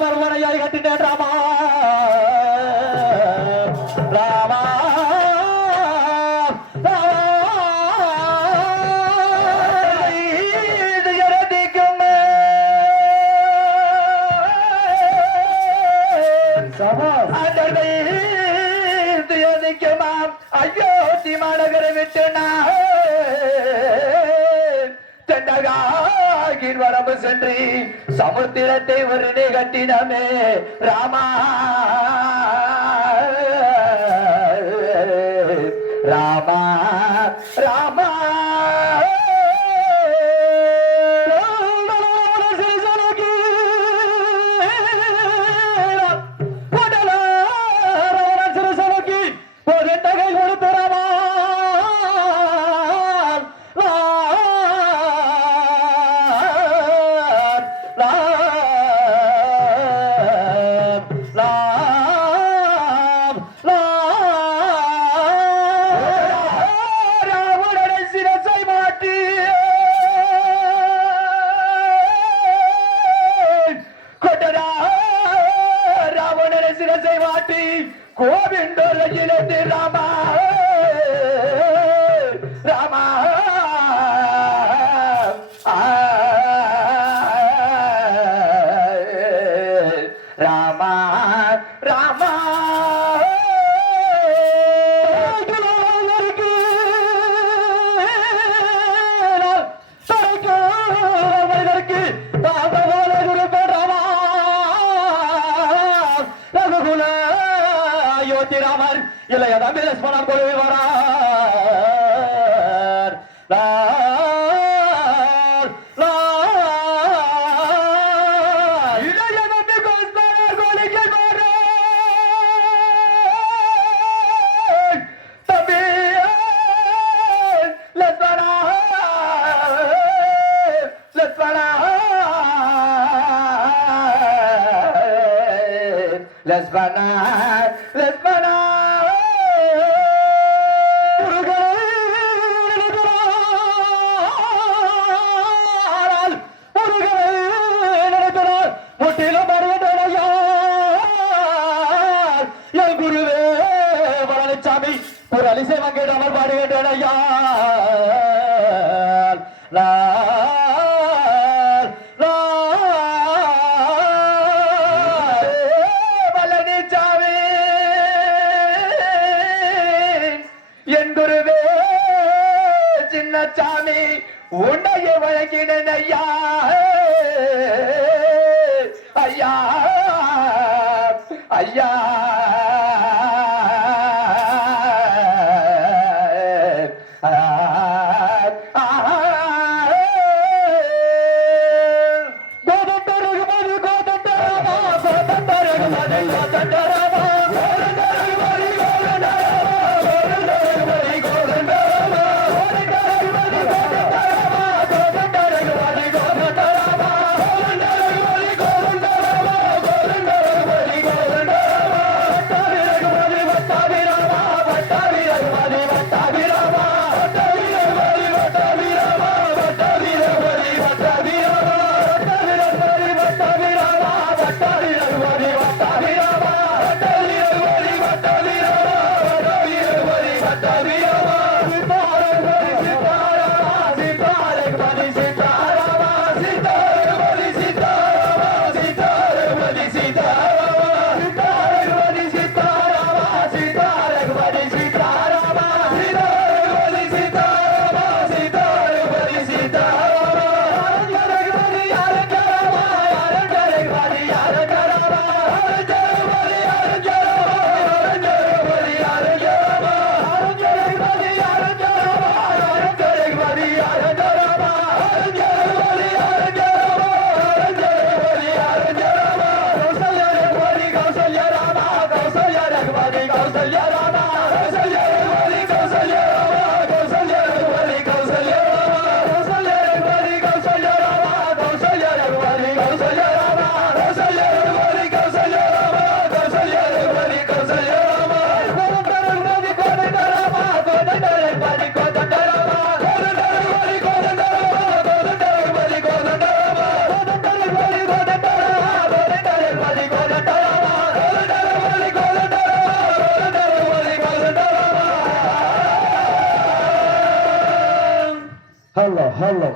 மறுமனையாய் கட்டினேன் ராமா ராமா ஐயோ மாநகரை விட்டு தெண்டகாகின் வரம்பு சென்று சமுத்திரத்தை ஒரு கட்டினமே ராமா ராமா ராமா கோவிந்தோலகிலே ராமா ராமா ராமா ராமா ராமர் இல்லையா தம்பி லட்சுமணன் கொள்வி வரார் இளைய தம்பி கோலிக்கு தம்பி லட்சுமணா லட்சுமணா லட்சுமணா லட்சுமணா முற்றிலும் அறியடையா என் குருவே பழனிசாமி குரலிசை வங்கிடாமல் பாடுகின்றனையா என் குருவே சின்னசாமி உன்னைய வழங்கினேன் ஐயா ஐயா ஐயா ஹலோ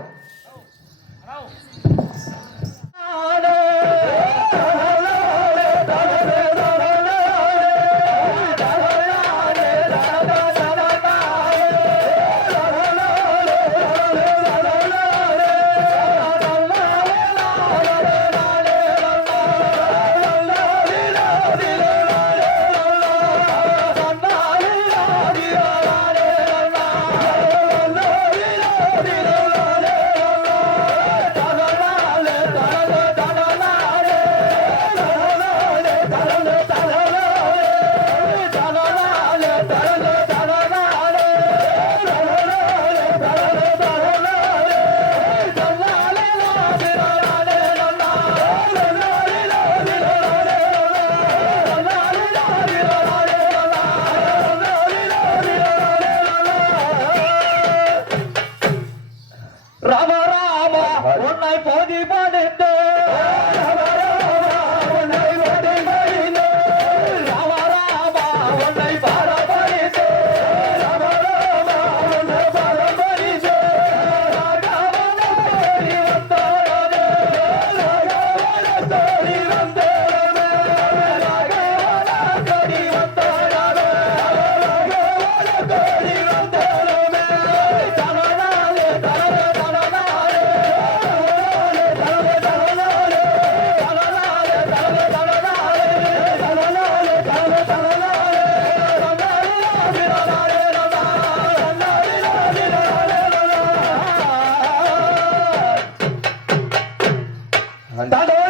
ராம ராம உன்னை போதி படைத்து தாண்டவ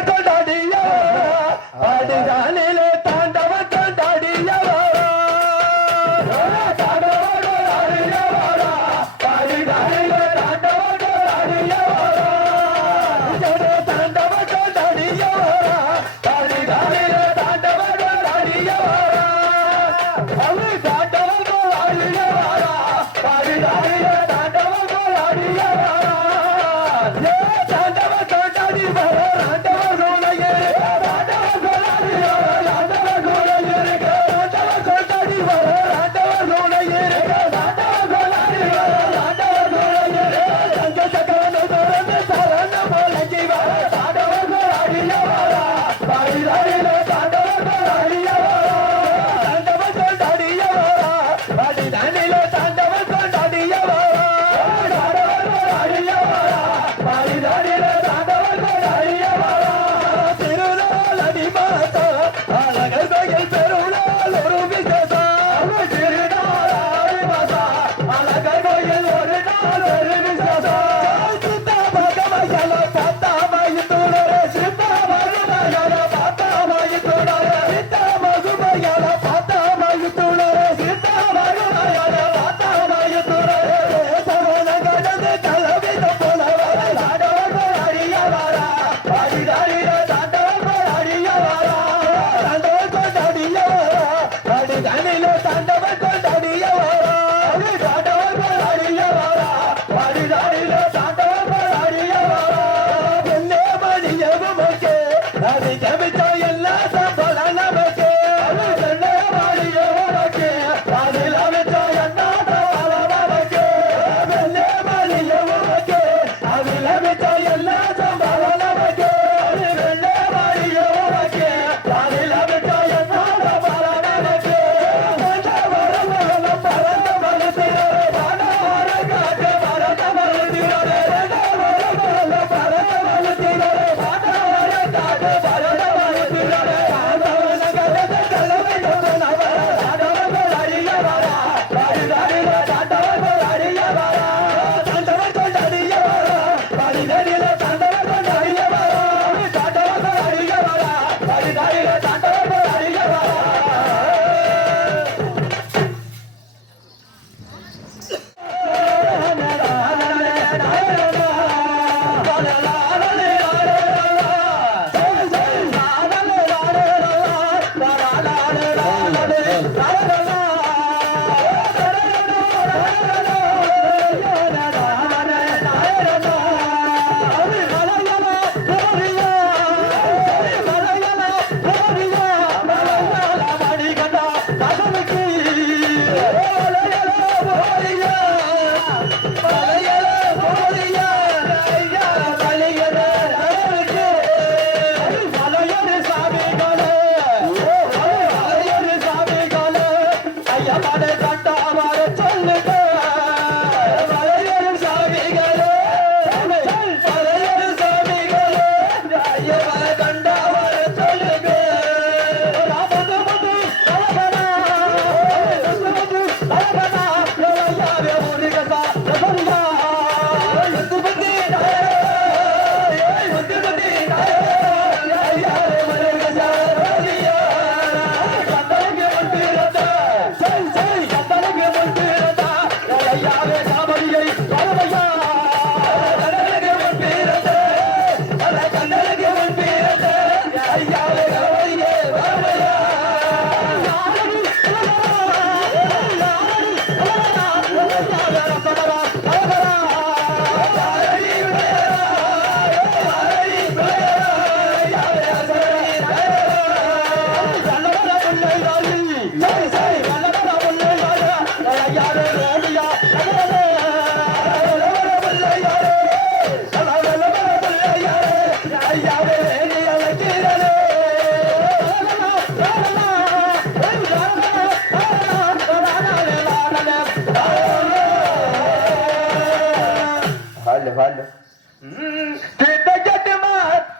திட்ட கட்டுமா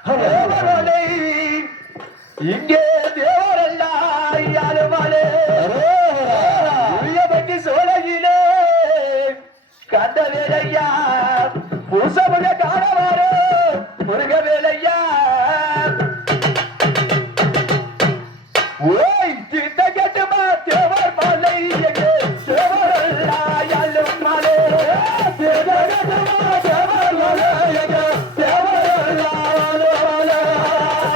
தேவரோலை இங்கே தேவரல்லா யாருமாலே பட்டி சோழகிலே கண்ட வேலையா பூசமுக காணவாரோ முருக வேலையா ஓய் திட்ட கட்டுமா தேவர் மாலை தேவரல்லா யாரும் மாலே திட்ட கட்டுமா தேவர் மாலை தேவரல்லா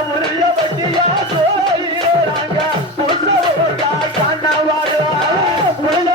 முருக பட்டியா சோழகிலே நாங்க பூசமுக காணவாரோ முருக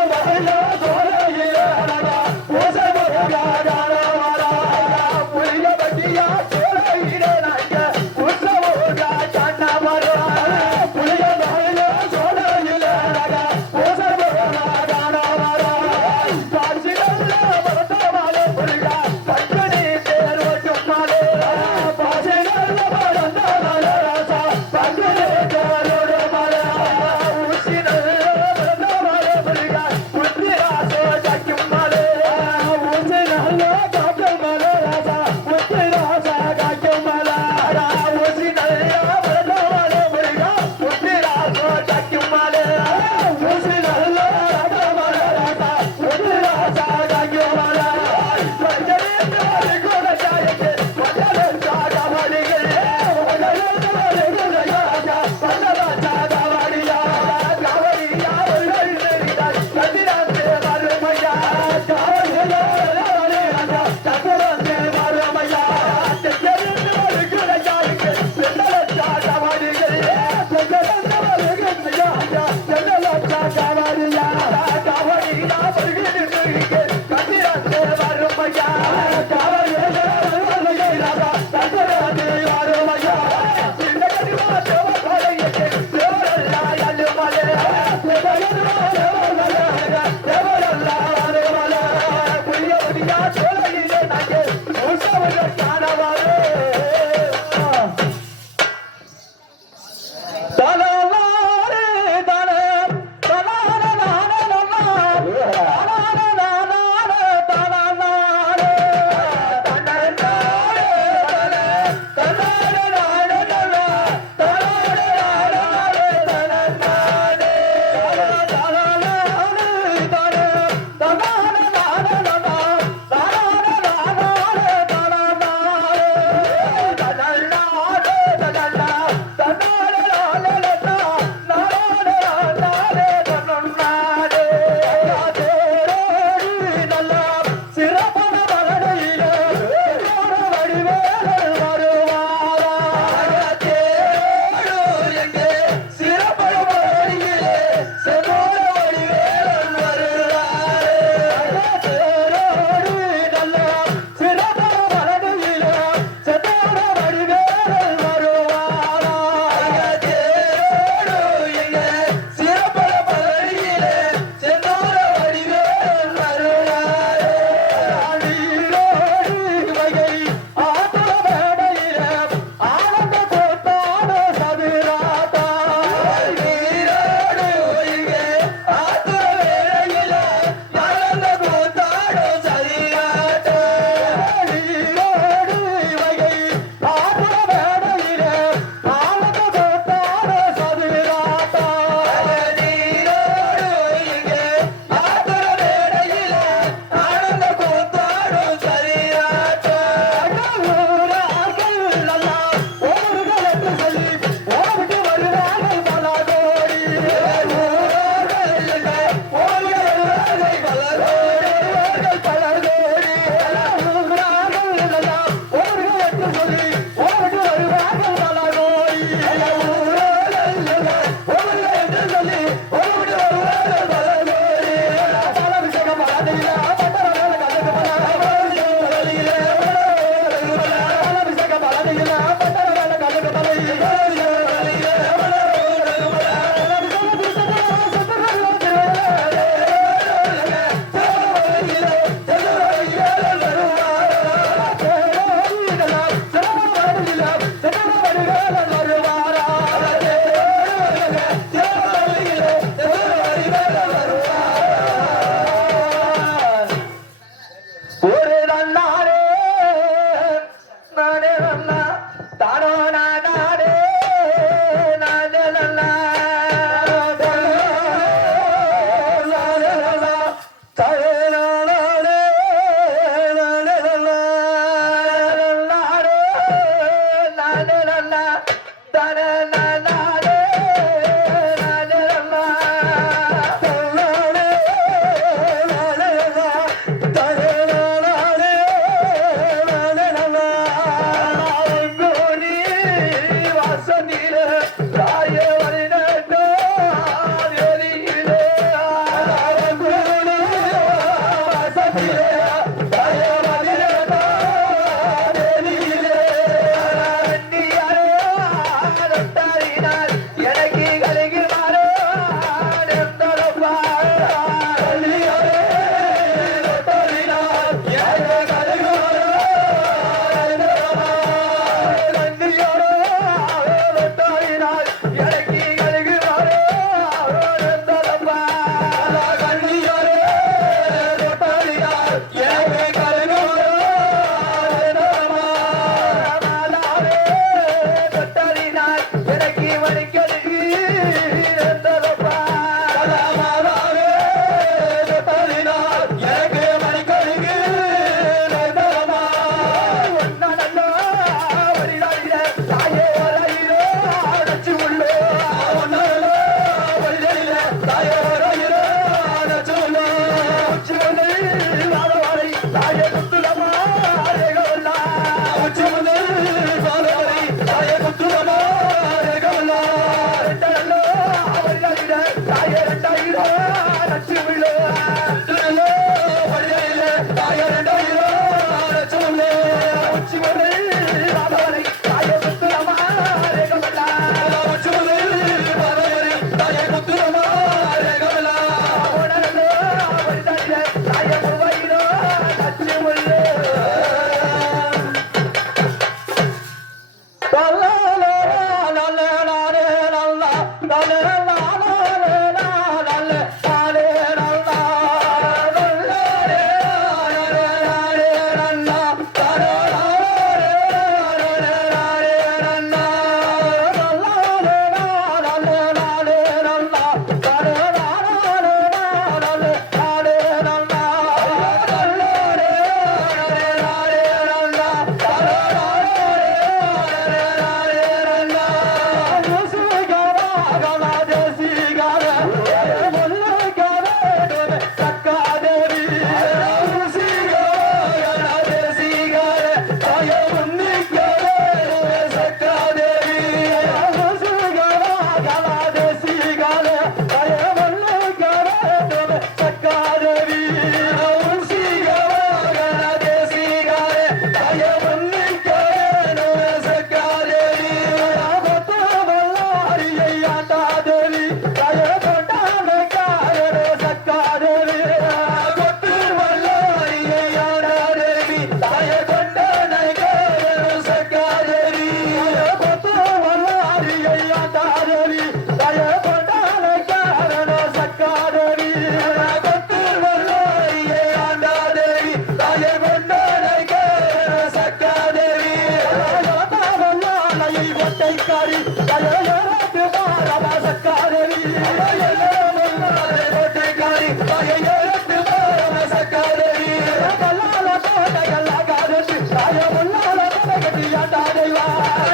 உள்ளால கொடை கட்டியாண்டாதையா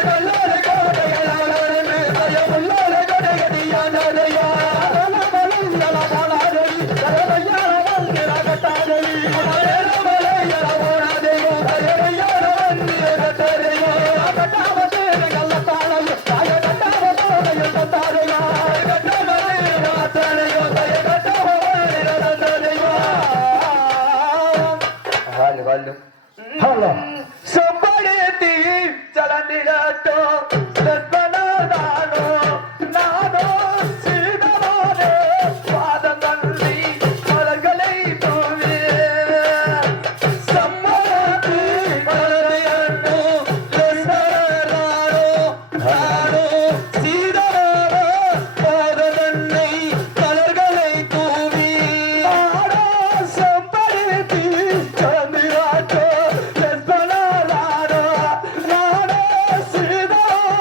கல்லூரி கோட்டையாளர் உள்ளால கொடை கட்டியாண்டாதையா மலையல போனாதேவி கரையால வந்திர கட்டாதேவி மலையல போனாதேவி கரையால வந்திர கட்டாதேவி கட்டாமதே நல்ல தாளையோ தாய கட்டாமதே கட்டாதேயா கட்டாமதே மாத்தனையோ தாய கட்டாமதே கட்டாதேயா hello hello somebody deep chalandigato desbanadano nano sidamane padangalli malagalai tove somebody chalandigato desbanadano nano sidamane padangalli malagalai tove ado somebody deep chalandigato desbanadano nano sidamane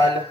வாழ்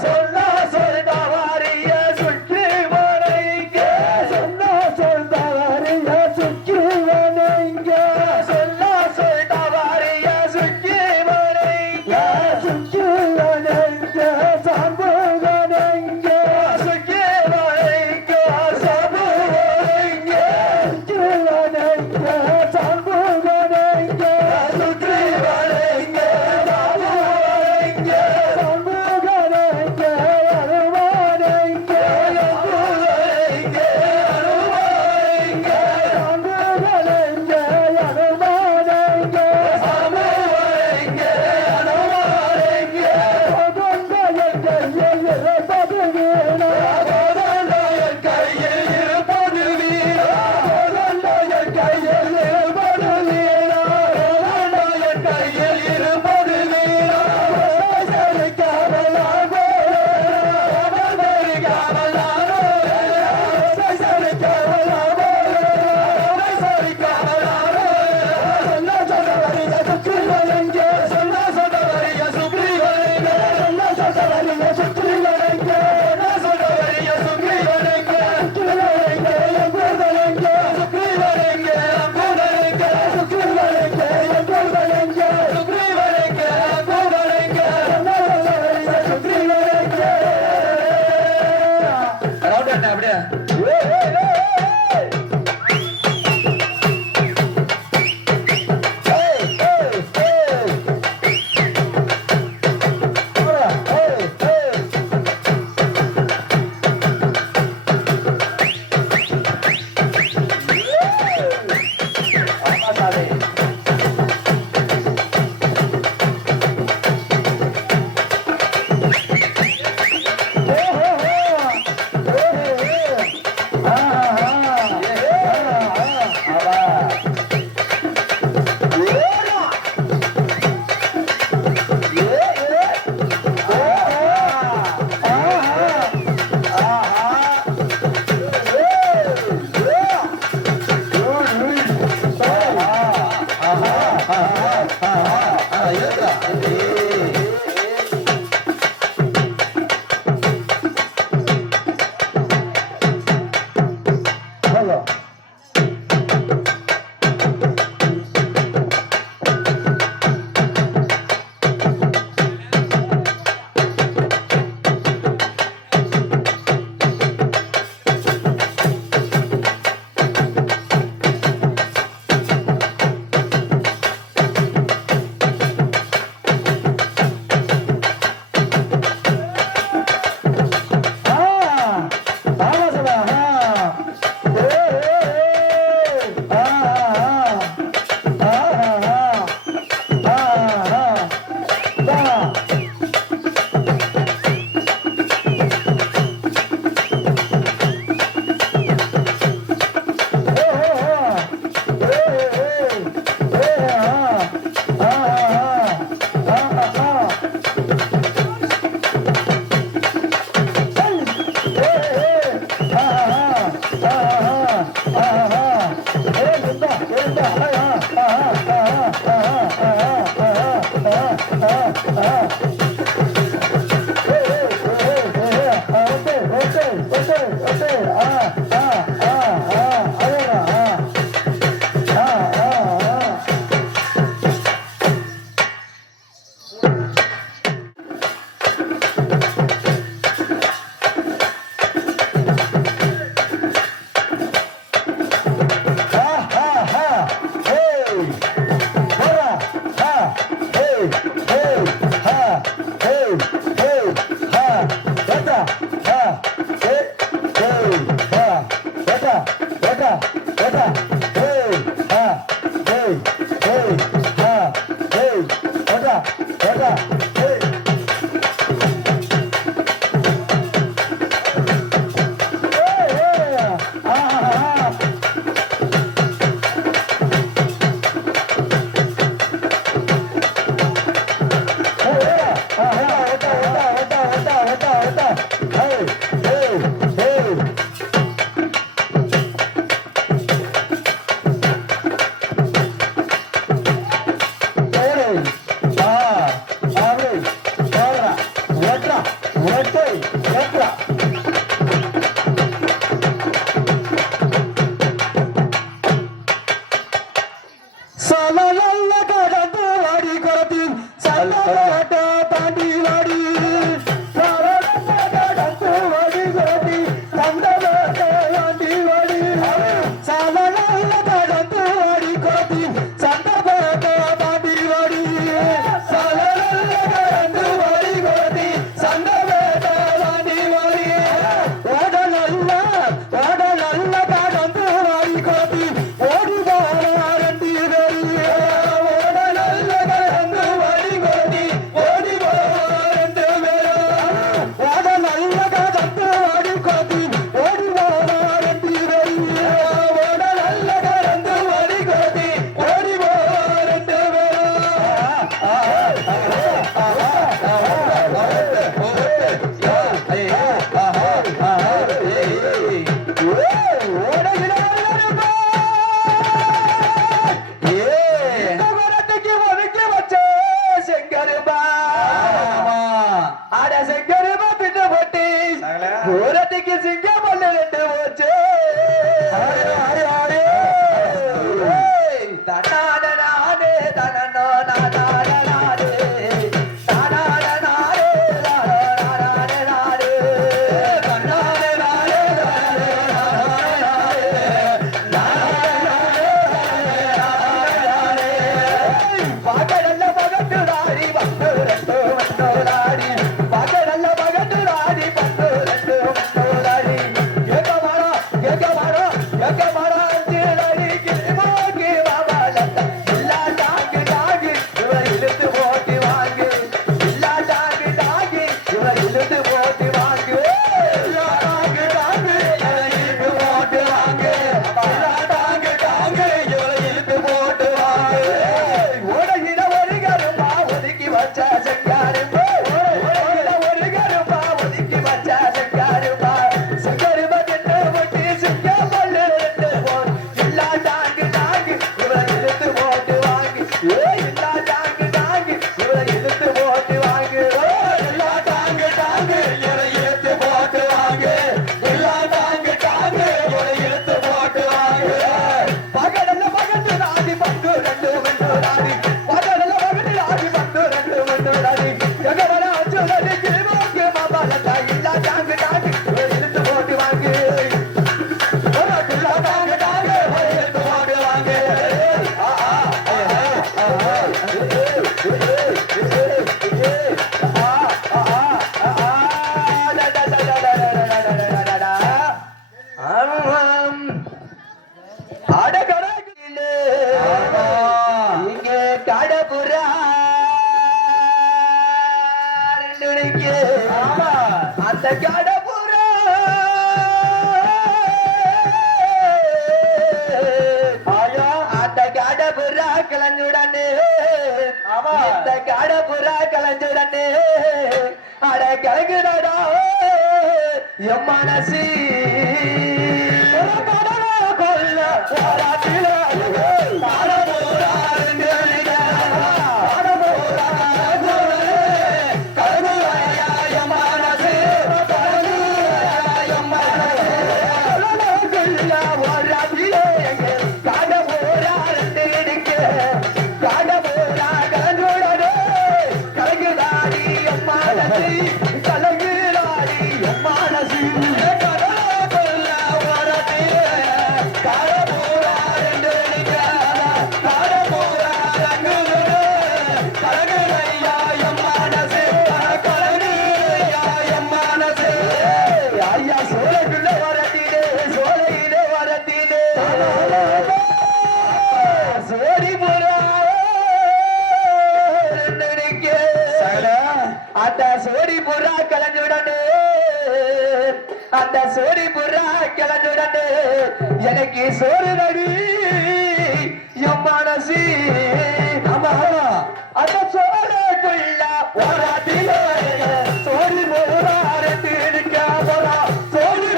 சொன்னா சொல்றவரைய அந்த கடப்புற அந்த கடப்புற கலஞ்சுடனே அந்த கடப்புற கலஞ்சுடனே அட கலங்குடா என் மனசி கொல்ல சோடி புறா கலந்துடனே அந்த சோடி புறா கலந்துடனே எனக்கு சோறு நடி என் மனசி அந்த சோழக்குள்ள ஓராட்டிலே சோடி புறா ரெண்டு போறா சோடி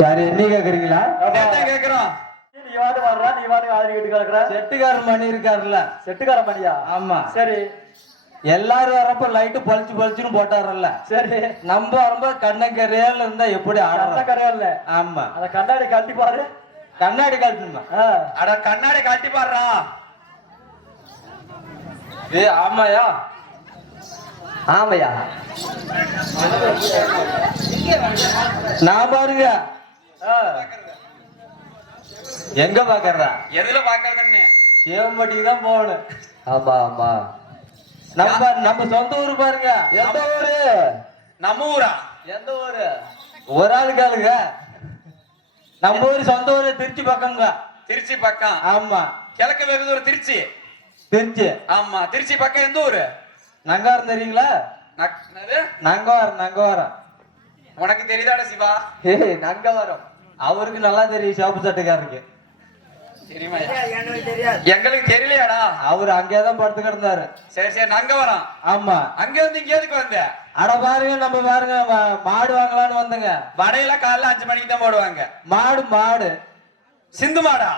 சரி என்ன கேக்குறீங்களா கேக்குறோம் நீ வாட்டு வர்றா நீ வாட்டு ஆதி வீட்டு கிடக்குற செட்டுக்காரன் மணி இருக்காருல்ல செட்டுக்காரன் மணியா ஆமா சரி எல்லாரும் வரப்ப லைட்டு பளிச்சு பளிச்சுன்னு போட்டாருல்ல சரி நம்ம வரும்போது கண்ணக்கரையால இருந்தா எப்படி கண்ணக்கரையால ஆமா அத கண்ணாடி கட்டி பாரு கண்ணாடி கட்டணுமா அட கண்ணாடி கட்டி பாருடா ஏ ஆமாயா ஆமையா நான் பாருங்க எங்க பாக்குறா எதுல பாக்குறதுன்னு சேவம்பட்டிக்கு தான் போகணும் ஆமா ஆமா நம்ம சொந்த ஊரு பாருங்க எந்த ஊரு நம்ம ஊரா எந்த ஊரு ஒரு ஆளுக்கு ஆளுங்க நம்ம ஊர் சொந்த ஊர் திருச்சி பக்கம்ங்க. திருச்சி பக்கம். ஆமா. கிழக்கு வெகு தூரம் திருச்சி. திருச்சி. ஆமா. திருச்சி பக்கம் எந்த ஊரு? நங்கவாரம் தெரியுங்களா? நங்கவாரம். உனக்கு தெரியுதாடா சிவா? நங்கவாரம் அவருக்கு நல்லா தெரியும். சிவப்பு சட்டைக்காரருக்கு தெரியுமா? எங்களுக்கு தெரியலையாடா. அவரு அங்கேதான் படுத்து கிடந்தாரு. சரி சரி நங்கவாரம். ஆமா. அங்க இருந்து இங்க எதுக்கு வந்த? அட பாருங்க, நம்ம பாருங்க மாடு வாங்கலான்னு வந்தங்க. வடையெல்லாம் காலைல 5 மணிக்கு தான் போடுவாங்க. மாடு சிந்து மாடா?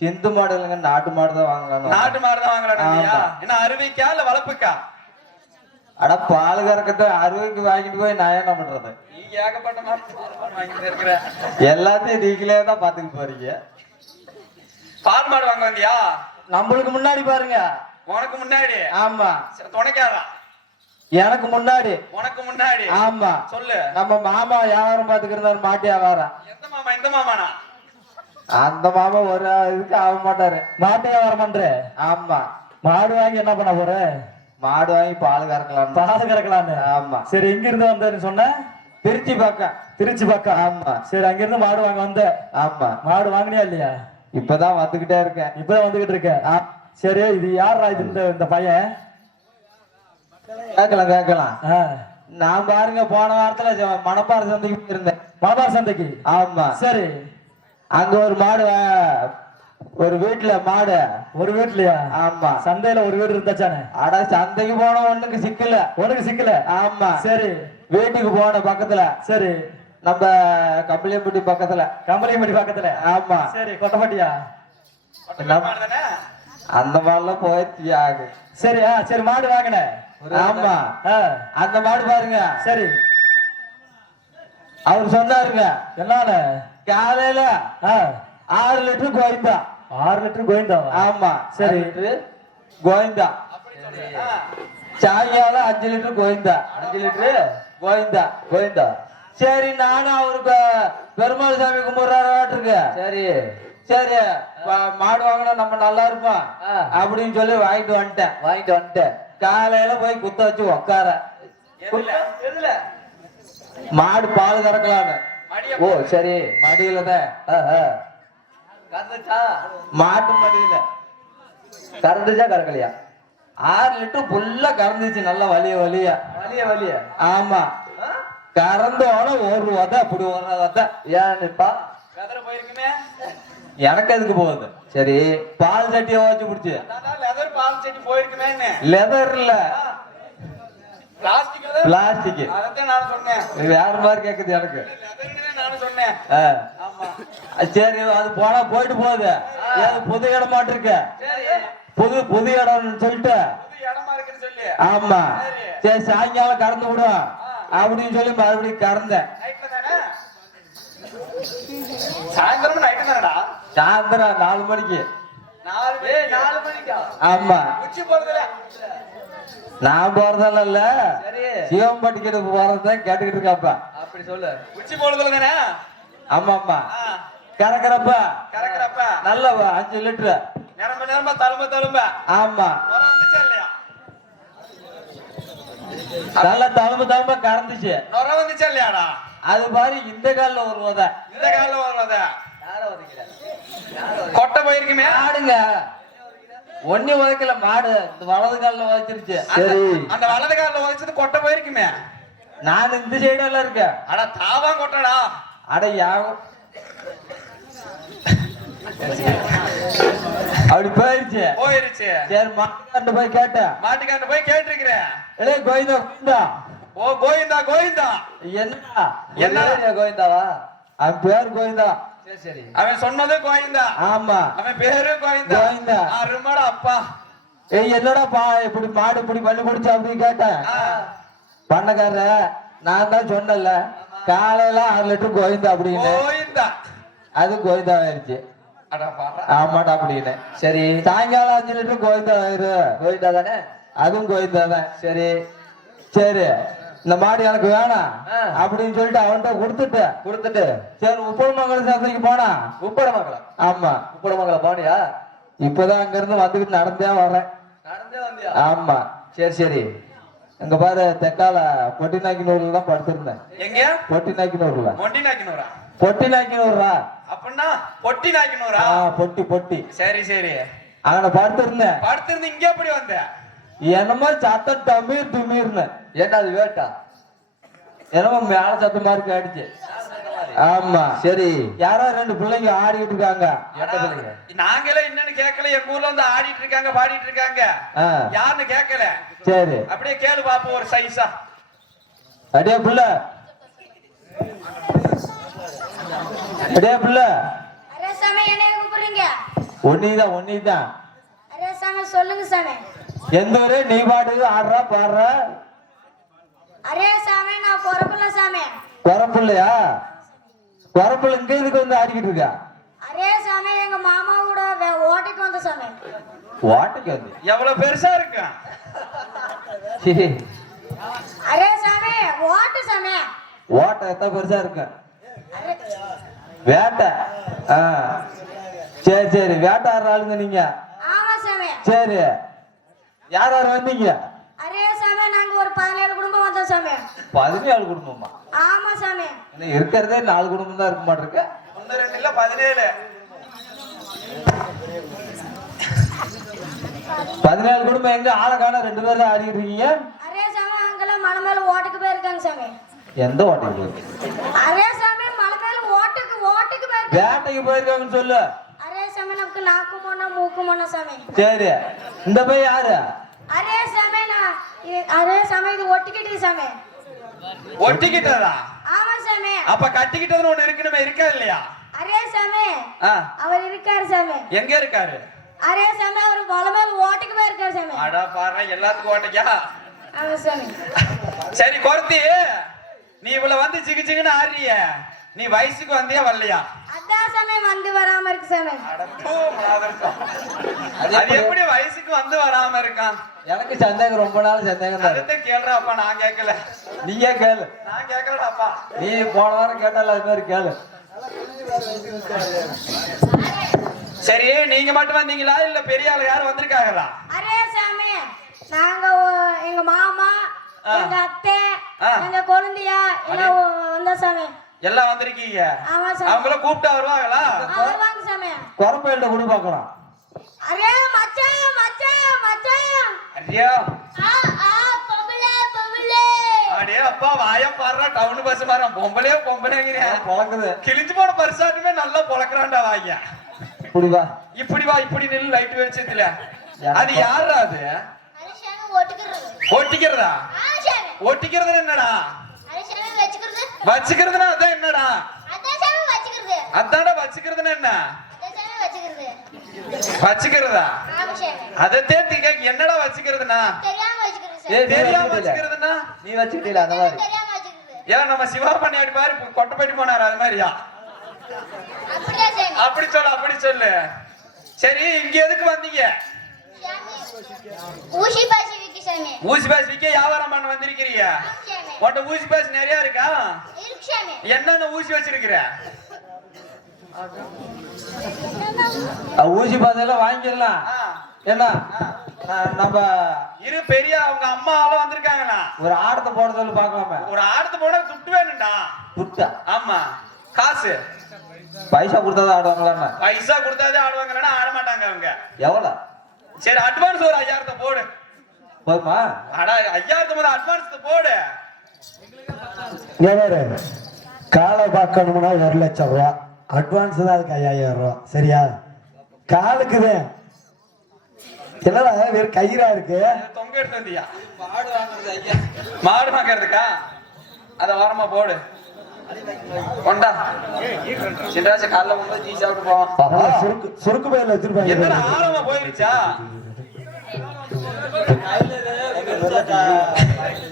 சிந்து மாடு இல்லைங்க, நாட்டு மாடு தான் வாங்கலாம். நாட்டு மாடு தான் வாங்கலாம். என்ன அறுவைக்கா இல்ல வளர்ப்புக்கா? அட பால் கறக்கத்தை அறுவைக்கு வாங்கிட்டு போய் நான் என்ன பண்றது? நீங்க ஏகப்பட்ட மாடு வாங்கிட்டு இருக்கிற. எல்லாத்தையும் நீங்களே தான் பாத்துக்கிட்டு போறீங்க. பால் மாடு வாங்க வந்தியா? நம்மளுக்கு முன்னாடி பாருங்க. உனக்கு முன்னாடி? ஆமா. துணைக்காதா? எனக்கு முன்னாடி. உனக்கு முன்னாடி? ஆமா. சொல்லு. நம்ம மாமா வியாபாரம் பாத்துக்கிறாரு, மாட்டு வியாபாரம். எந்த மாமா? இந்த மாமானா? அந்த மாமா ஒரு இதுக்கு ஆக மாட்டாரு. மாட்டு வியாபாரம் பண்ற? ஆமா. மாடு வாங்கி என்ன பண்ண போற? மாடு வாங்கி பால் கறக்கலாம். ஆமா. சரி, எங்க இருந்து வந்தேன்னு சொன்ன? திருச்சி பக்கம். ஆமா. சரி, அங்க இருந்து மாடு வாங்க வந்த? ஆமா. மாடு வாங்கினியா இல்லையா? இப்பதான் வந்துகிட்டே இருக்கேன். சரி, இது யாரா? இது இந்த பையன்? கேக்கலாம். நான் பாருங்க, போன வாரத்துல மணப்பாறை சந்தைக்கு போயிருந்தேன். மணப்பாறை சந்தைக்கு? ஆமா. சரி, அங்க ஒரு மாடு, ஒரு வீட்டுல மாடு. ஒரு வீட்லயா? ஆமா. சந்தையில ஒரு வீடு இருந்தாச்சானே? அட, சந்தைக்கு போன உனக்கு சிக்கல. ஆமா. சரி, வீட்டுக்கு போன பக்கத்துல. சரி, நம்ம கம்பளியம்பட்டி பக்கத்துல. ஆமா. சரி, கொட்டப்பட்டியா? அந்த மாதிரிலாம் போயிடுச்சு ஆகு. சரியா? சரி, மாடு வாங்கின? ஆமா. அந்த மாடு பாருங்க. சரி, அவர் சொன்னாருங்க. என்னால காலையில 6 லிட்டர் கோயந்தா. 6 லிட்டர் கோயந்தா? ஆமா. சரி, கோயந்தா. சாயங்காலம் 5 லிட்டர் கோயந்தா. 5 லிட்டரு கோயந்தா. சரி, நானும் அவருக்கு பெருமாள் சாமி கும்பிடுறாரு. சரி, மாடு வாங்கினா நம்ம நல்லா இருப்போம் அப்படின்னு சொல்லி வாங்கிட்டு வந்துட்டேன். காலையில போய் குத்த வச்சு உக்கார. மாடு பால் கறக்கலான்னு. ஓ, சரி. மடியில தான். மாட்டு மடியில கறந்துச்சா கறக்கலையா? 6 லிட்டர் ஃபுல்லா கறந்துச்சு. நல்லா வலிய. ஆமா. கறந்தோட ஒரு வத அப்படி ஒரு வத. ஏன்னுப்பா போயிருக்குமே. எனக்கு எதுக்கு போகுது? சரி, பால் சட்டியை வச்சு பிடிச்சு. லெதர் பால் சட்டி போயிருக்குமே. லெதர் இல்ல, பிளாஸ்டிக். அதான் நான் சொன்னேன். வேற மாதிரி கேக்குது எனக்கு. நானும் சொன்னேன். சரி, அது போயிட்டு போகுது. புது இடமாட்டு இருக்கு. புது இடம்னு சொல்லிட்டு. ஆமா. சரி, சாயங்காலம் கறந்து விடும் அப்படின்னு சொல்லி மறுபடியும் கறந்தேன். சாயந்தரம் நைட்டு தானடா? சாயந்தரம் 4 மணிக்கு. 4 மணிக்கா? ஆமா. உச்சி போறதுல நான் போறதெல்லாம் இல்ல, சிவம்பட்டி கிட்ட போறதான் கேட்டுக்கிட்டு இருக்காப்பா. அப்படி சொல்லு. உச்சி போறதுல தானே? ஆமா. கறக்குறப்ப நல்ல 5 லிட்டர் நேரமா தழும்ப. ஆமா. நல்ல தழும்ப கறந்துச்சு. நொர வந்துச்சா இல்லையாடா? அது மாதிரி இந்த காலில் ஒரு வத. கொட்டை போயிருக்குமே. ஆடுங்க ஒண்ணு உதைக்கல, மாடு இந்த வலது காலில் உதைச்சிருச்சு. சரி, அந்த வலது காலில் உதைச்சது கொட்டை போயிருக்குமே. நான் இந்த சைடு எல்லாம் இருக்கேன். அட தாவா கொட்டடா. அட யாவும் அப்படி போயிருச்சு. சரி, மாட்டுக்காரன் போய் கேட்டிருக்கிறேன். கோவிந்தா. ஓ, கோவிந்தா. என்ன கோவிந்தாவா? அவன் பேர் கோவிந்தா. சரி, அவன் சொன்னது கோவிந்தா. ஆமா, அவன் பேரு கோவிந்தா. அருமாடா அப்பா. என்னடா இப்படி மாடு இப்படி பண்ணி குடிச்சு அப்படின்னு கேட்டேன். பண்ணக்கார நான் தான் சொன்னல, காலையில 6 லிட்டர் கோவிந்தா அப்படின்னு. அது கோவிந்தா ஆயிடுச்சு. ஆமாடா அப்படின்னு. சரி, சாயங்காலம் 5 லிட்டர் கோவிந்தா தானே? அதுவும் கோவிந்தா தான். சரி, இந்த மாடு எனக்கு வேணாம் அப்படின்னு சொல்லிட்டு அவன்கிட்ட கொடுத்துட்டு சரி, உப்படமங்கலம் சந்தைக்கு போனா. உப்படமங்கலம்? ஆமா, உப்படமங்கலம் போனியா? இப்பதான் அங்க இருந்து வந்துகிட்டு நடந்தே வர்றேன். ஆமா. சரி, இங்க பாரு தெக்கால பொட்டி நாக்கினூர்ல தான் படுத்திருந்தேன். எங்க பொட்டி நாக்கினூர்ல. மொண்டி நாக்கினூரா? பொட்டி நாக்கினூரா? அப்படின்னா பொட்டி நாக்கினூரா? பொட்டி பொட்டி. சரி சரி. அங்க படுத்திருந்தேன். படுத்திருந்து இங்க எப்படி வந்த? என்னமோ சத்தம் டமீர் துமீர்னு. ஏண்டா அது வேட்டா? என்னமோ மேல சத்தமா இருக்கு அடிச்சு. ஆமா சரி. யாரோ 2 பிள்ளைங்க ஆடிட்டு இருக்காங்க. நாங்களே என்னன்னு கேட்கல. எங்க ஊர்ல வந்து ஆடிட்டு இருக்காங்க பாடிட்டு இருக்காங்க. யாருன்னு கேட்கல. சரி அப்படியே கேளு பாப்போம் ஒரு சைஸா. அடே புள்ள, அடே புள்ள. அரே சாமி என்ன கூப்பிடுறீங்க? ஒன்னிதான். அரே சாமி சொல்லுங்க சாமி. எந்த ஊரு? நீ பாடுது ஆடுறா பாடுற? அரே சாமி நான் பொறப்புல சாமி. குறப்புள்ளையா? குறப்புள்ள இங்க இதுக்கு வந்து ஆடிக்கிட்டு இருக்கா? அரே சாமி எங்க மாமா கூட ஓட்டுக்கு வந்த சாமி. ஓட்டுக்கு வந்து எவ்வளவு பெருசா இருக்கு? அரே சாமி ஓட்டு சாமி. ஓட்ட எத்தனை பெருசா இருக்கு? அரே வேட்டை. சரி சரி. வேட்டை ஆடுற ஆளுங்க நீங்க? ஆமா சாமி. சரி. யார் யார் வந்தீங்க? அரே சாமி நாங்க ஒரு 17 குடும்பம் வந்தோம் சாமி. 17 குடும்பமா? ஆமா சாமி. இருக்கிறதே 4 குடும்பம் தான் இருக்க மாட்டிருக்கு. 1 2 இல்ல 17. 17 குடும்பம் எங்க? ஆளை காண 2 பேர் தான் ஆடிக்கிட்டு இருக்கீங்க. அரே சாமி அங்கெல்லாம் மலை மேல ஓட்டுக்கு போயிருக்காங்க சாமி. எந்த ஓட்டைக்கு? அரே சாமி மலை மேல ஓட்டுக்கு போயிருக்காங்க. வேட்டைக்கு போயிருக்காங்கன்னு சொல்லு. அரே சாமி நமக்கு நாக்கு மொண்ணா மூக்கு மொண்ணா சாமி. சரி. இந்த போய் யாரு? அரே சாமி அரே சாமி இது ஒட்டிக்கிட்டு சாமி. ஒட்டிக்கிட்டதா? ஆமா சாமி. அப்ப கட்டிக்கிட்டதுன்னு ஒண்ணு இருக்கணுமே, இருக்கா இல்லையா? அரே சாமி அவர் இருக்காரு சாமி. எங்க இருக்காரு? அரே சாமி அவர் மலை மேல ஓட்டுக்கு போயிருக்காரு சாமி. அடா பாரு எல்லாத்துக்கும் ஓட்டைக்கா? ஆமா சாமி. சரி கொர்த்தி, நீ இவ்வளவு வந்து சிக்கு சிக்குன்னு ஆடுறிய, நீ வயசுக்கு வந்தியா வரலையா? அதான் சாமி வந்து வராம இருக்கு சாமி. அது எப்படி வயசுக்கு வந்து வராம இருக்கான்? எனக்கு சந்தேகம், ரொம்ப நாள் சந்தேகம் தான். அதை கேளுறாப்பா, நான் கேட்கல. நீங்க கேளு. நான் கேட்கலடாப்பா. நீ போன வாரம் கேட்டால அது மாதிரி கேளு. சரி, நீங்க மட்டும் வந்தீங்களா இல்ல பெரிய ஆளு யாரும் வந்திருக்காங்களா? அரே சாமி நாங்க எங்க மாமா, எங்க அத்தை, எங்க குழந்தையா எல்லாம் வந்தா சாமி. எல்லாம் வந்திருக்கீங்க? ஆமா சாமி. அவங்கள கூப்பிட்டா வருவாங்களா? வருவாங்க சாமி. குறப்பையில குடி பார்க்கலாம். அரே மச்சான் மச்சான் மச்சான். ஐயா பொம்பளை பொம்பளை. அடே அப்பா வாயா பாடுறா, டவுன் பஸ் மாறான். பொம்பளைங்கிறேன் பொழக்குது. கிழிஞ்சு போன பரிசாட்டுமே நல்லா பொழக்கிறான்டா வாயா. இப்படி வா, இப்படி வா, இப்படி நில்லு லைட் வெளிச்சத்துல. அது யாரா அது? ஒட்டிக்கிறதா? ஒட்டிக்கிறது என்னடா? வச்சுக்கிறதுனா அதான் என்னடா? அதான்டா வச்சுக்கிறதுனா என்ன? வச்சுக்கிறதா? அதத்தே என்னடா வச்சுக்கிறதுனா? தெரியாம வச்சுக்கிறதுனா? நீ வச்சுக்கிட்டீல அந்த மாதிரி. ஏன் நம்ம சிவா பண்ணியாடி பாரு கொட்டைப்பட்டி போனாரு அது மாதிரியா? அப்படி சொல்லு, அப்படி சொல்லு. சரி, இங்க எதுக்கு வந்தீங்க? ஊசி பாசி விக்க சாமி. ஊசி பாசி விக்க வியாபாரம் பண்ண வந்திருக்கீங்க. உன்ட ஊசி பாசி நிறைய இருக்கா? இருக்கு சாமி. என்னென்ன ஊசி வச்சிருக்கிற? ஊசி பாதையெல்லாம் வாங்கிடலாம். என்ன நம்ம இரு பெரிய அவங்க அம்மா எல்லாம் வந்திருக்காங்கண்ணா. ஒரு ஆடத்தை போட சொல்லி பாக்கலாமே. ஒரு ஆடத்தை போட துட்டு வேணும்டா. துட்டா? ஆமா, காசு. பைசா கொடுத்தாதான் ஆடுவாங்களா? பைசா கொடுத்தாதே ஆடுவாங்கன்னா ஆட மாட்டாங்க அவங்க. எவ்வளவு? சரி, அட்வான்ஸ் ஒரு 5000 போடு. போதுமா? அடா 5000 முதல்ல அட்வான்ஸ் போடு. காலை பார்க்கணும்னா 1 லட்சம் ரூபா அட்வான்ஸ் தான். அதுக்கு 5000 ரூபா. சரியா? காலுக்குது என்னடா வேறு கயிறா இருக்கு? தொங்க எடுத்து வந்தியா? மாடு வாங்குறது ஐயா. மாடு வாங்குறதுக்கா? அத வாரமா போடு. கொண்டா சின்ராஜ கால்ல வந்து டீ சாப்பிட்டு போவான். சுருக்கு பையில வச்சிருப்பாங்க. என்னடா ஆழமா போயிருச்சா?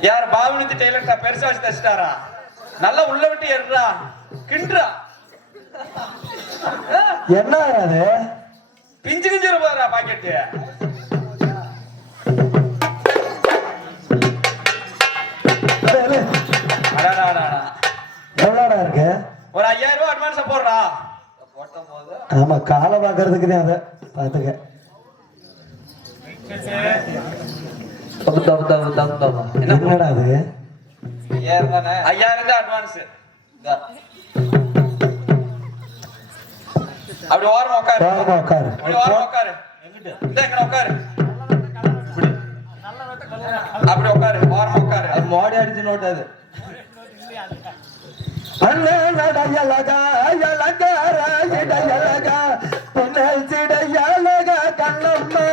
யார் பாவனித்து டெய்லர் பெருசா வச்சு தச்சிட்டாரா? நல்லா உள்ள விட்டு ஏறுறா, கிண்டுறா. என்ன அது? பிஞ்சு கிஞ்சு போறா பாக்கெட்டு. எவ்வளோடா இருக்கு? ஒரு 5000 ரூபாய் அட்வான்ஸ் போடுறா. ஆமா, காலை பாக்குறதுக்கு தான். அதை பாத்துக்க. என்னடா அது 5000 தானே 5000 தான் அட்வான்ஸ். அப்படி ஓரமா உட்காரு. ஓரமா உட்காரு. அப்படி ஓரமா உட்காரு. இந்த எங்க உட்காரு. அப்படி உட்காரு. ஓரமா உட்காரு. அது மோடி அடிச்சு நோட்டு அது. அண்ணலகா யலகார இடயலகா புனல் சிடையலகா கண்ணம்மா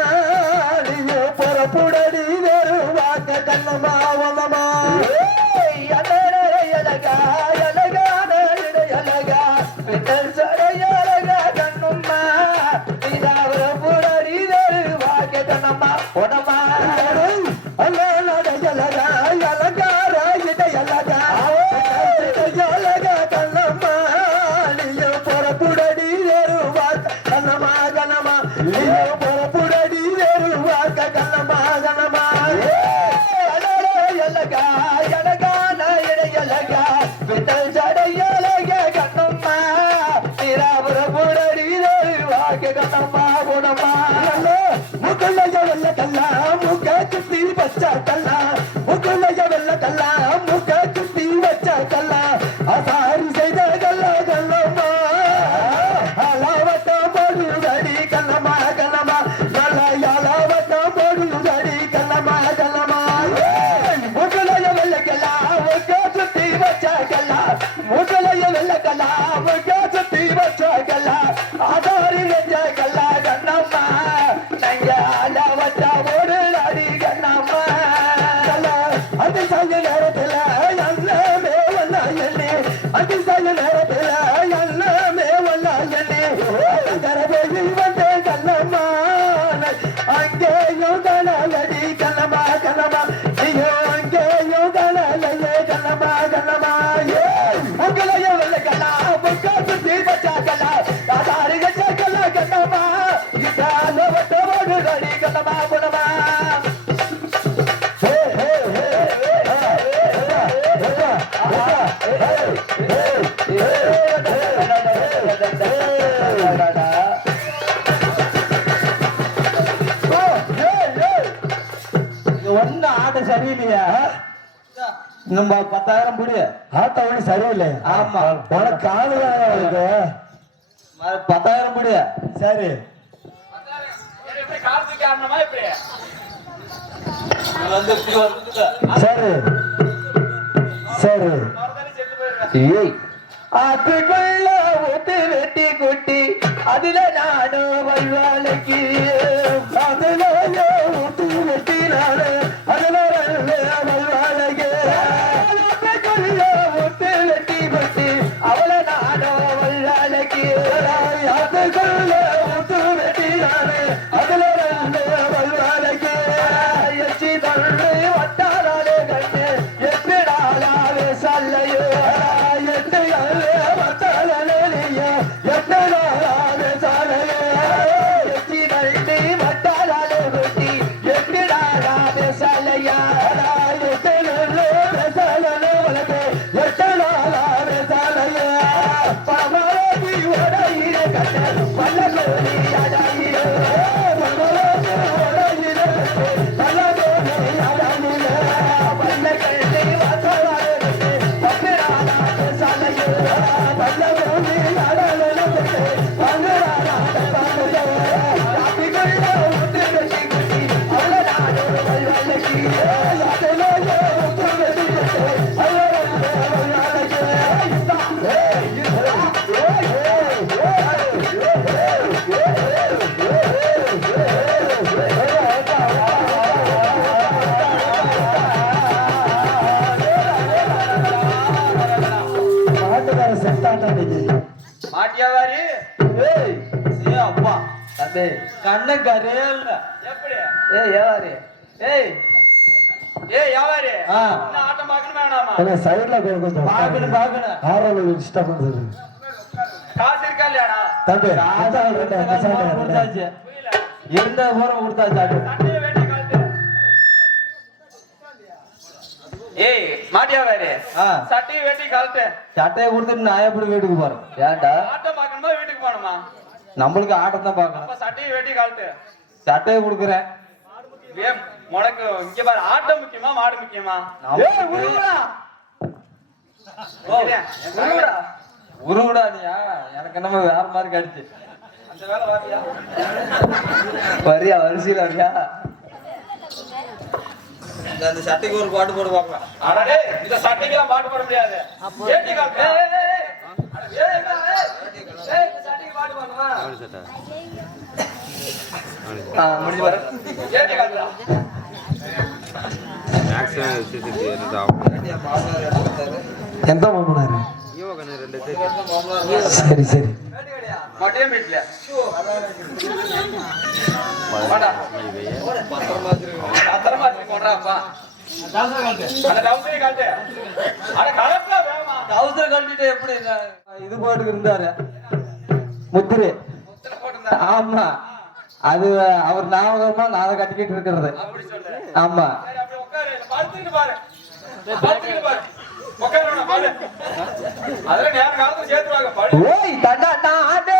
நீயோ புறப்புடடி வெறுவாக்க கண்ணம்மா வந்தம்மா அண்ணலகா யலகார இடயலகா புனல் சிடையலகா கண்ணம்மா நீதா புறப்புடடி வெறுவாக்க கண்ணம்மா உடம்மா அண்ணலகா யலகார இடயலகா ஒண்ணு ஆட்ட சரியில்லையா நம்ம 10,000 புடி ஆட்ட ஒண்ணு சரியில்லை. ஆமா உனக்கு காலுக்கு 10,000 புடி சரி எப்படி கால் தூக்கி ஆடணுமா இப்படி? வந்து இப்படி வந்து சரி சரி மறுதானே செத்து போயிருவேன். ஏய் ஆட்டுக்குள்ள ஊத்து வெட்டி குட்டி அதுல நானும் வல்வாளைக்கு அதுல ஊத்து வெட்டி நானு அதுல வல்வாளைக்கு ஆட்டுக்குள்ள ஊத்து வெட்டி குட்டி அவள நானும் வல்வாளைக்கு ஆட்டுக்குள்ள ஊத்து வெட்டி நானு அதுல வல்வாளைக்கு எச்சி தள்ளு வட்டாராலே கண்ணு எட்டு நாளாவே சல்லையோ மாட்டியாவாரி அப்பா தம்பி கண்ணு கரையே இல்ல எப்படி? ஏவாரி ஏய் ஏய் வியாபாரி ஆ. இன்னும் ஆட்டம் பார்க்கணும் வேணாமா? என்ன சைடுல கொஞ்சம் பாக்கணும் பாக்கணும் ஆரோவில் டிஸ்டர்ப் பண்ணுறது காசு இருக்கா இல்லையாடா? தம்பி கொடுத்தாச்சு இருந்த பூரா கொடுத்தாச்சு சட்டையை வேட்டி கழட்டு. ஏய் மாட்டியாவாரி ஆ. சட்டையை வேட்டி கழட்டு. சட்டையை கொடுத்துட்டு நான் எப்படி வீட்டுக்கு போறேன் ஏன்டா ஆட்டம் பார்க்கணுமா வீட்டுக்கு போகணுமா? நம்மளுக்கு ஆட்டம் தான் பார்க்கணும் அப்ப சட்டையை வேட்டி கழட்டு. சட்டையை கொடுக்குறேன் உனக்கு இங்க பாரு, ஆட்டம் முக்கியமா மாடு முக்கியமா? ஏய், உருவுடா. உருவுடா. உருவுடானியா? எனக்கு என்னமோ வேற மாதிரி கடிச்சு. அந்த வேலை வாரியா? வரியா, வரிசையில் வரியா? அந்த சட்டைக்கு ஒரு பாட்டு போட்டு பார்க்கலாம். அடடே, இந்த சட்டைக்கெல்லாம் பாட்டு போட முடியாது. ஏட்டி கால். இந்த சட்டைக்கு பாட்டு பாடணுமா? முடிஞ்சு பாரு. ஏட்டி கால். எந்த மாமனாரு? சரி சரி. மட்டையும் வீட்டுல பத்திரமா போடுறாப்பா. அந்த டவுசரை காட்டு. அட கலப்பா வேமா. டவுசரை கழட்டிட்டு எப்படி இது போட்டுக்கு இருந்தாரு முத்திரை. முத்திரை போட்டிருந்தா. ஆமா, அது அவர் ஞாபகமா நான் அதை கட்டிக்கிட்டு இருக்கிறது. அப்படி சொல்லு. ஆமா. சரி, அப்படியே உட்காரு. படுத்துக்கிட்டு பாரு. படுத்துக்கிட்டு பாரு. உட்காரு பாரு. அதெல்லாம் நேரம் காலத்துல சேர்த்துவாங்க. படு. ஓய் தடா நாடே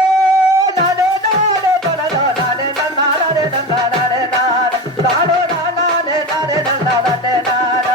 நாடே நாடே தடா நாடே நாடே நாடே நாடே நாடே நாடே நாடே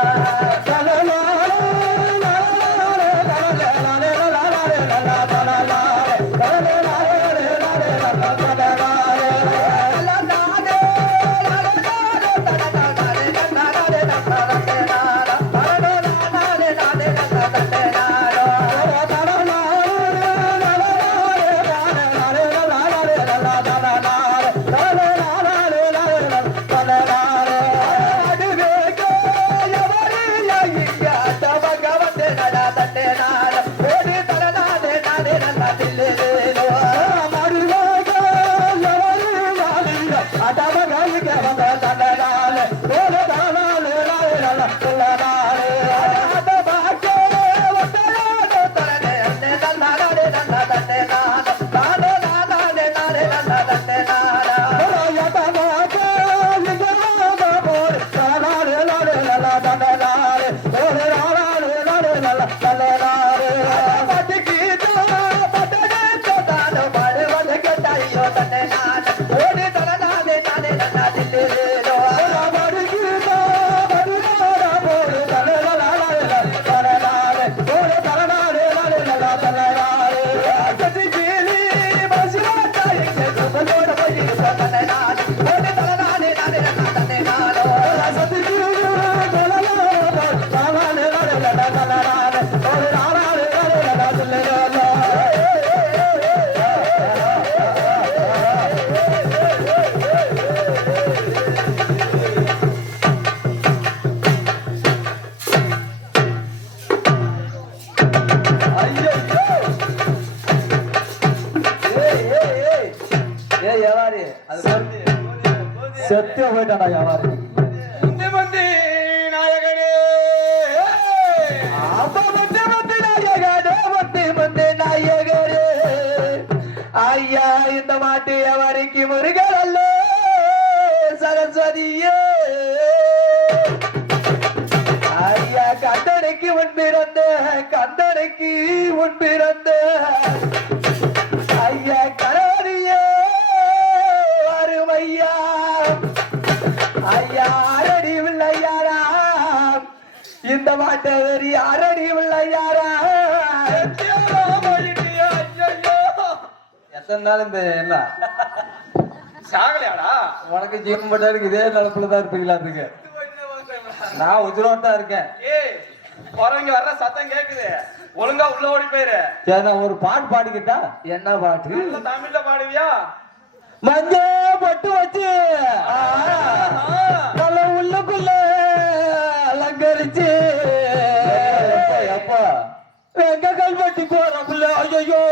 செத்தே போயிட்டாடா வியாபாரி. முந்தி நாயகனே. அப்ப முந்தி நாயகரே. ஐயா, இந்த மாட்டு வியாபாரிக்கு முருகர் அல்ல சரஸ்வதியே. ஐயா, கந்தனைக்கு முன்பிறந்த கந்தனைக்கு முன்பிறந்த ஐயா கராரியே அருமையா. ஐயா, அரடி பிள்ளையாரா, இந்த மாட்டை வெறி அரடி பிள்ளையாரா. எத்தனை நாள் இந்த எல்லாம் சாகலையாடா? உனக்கு ஜீவன் பட்டாருக்கு இதே நிலப்புலதான் இருப்பீங்களா? இருக்கு, நான் உஜரோட்டா இருக்கேன். ஏய், வரவங்க வர்ற சத்தம் கேக்குது. ஒழுங்கா உள்ள ஓடி போயிரு. சரி, நான் ஒரு பாட்டு பாடிக்கிட்டா? என்ன பாட்டு? நல்ல தமிழ்ல பாடுவியா? மஞ்ச பட்டு வச்சு நல்ல உள்ளுக்குள்ள அலங்கரிச்சு அப்பா எங்க கல்வெட்டி போற புள்ள. ஐயோ,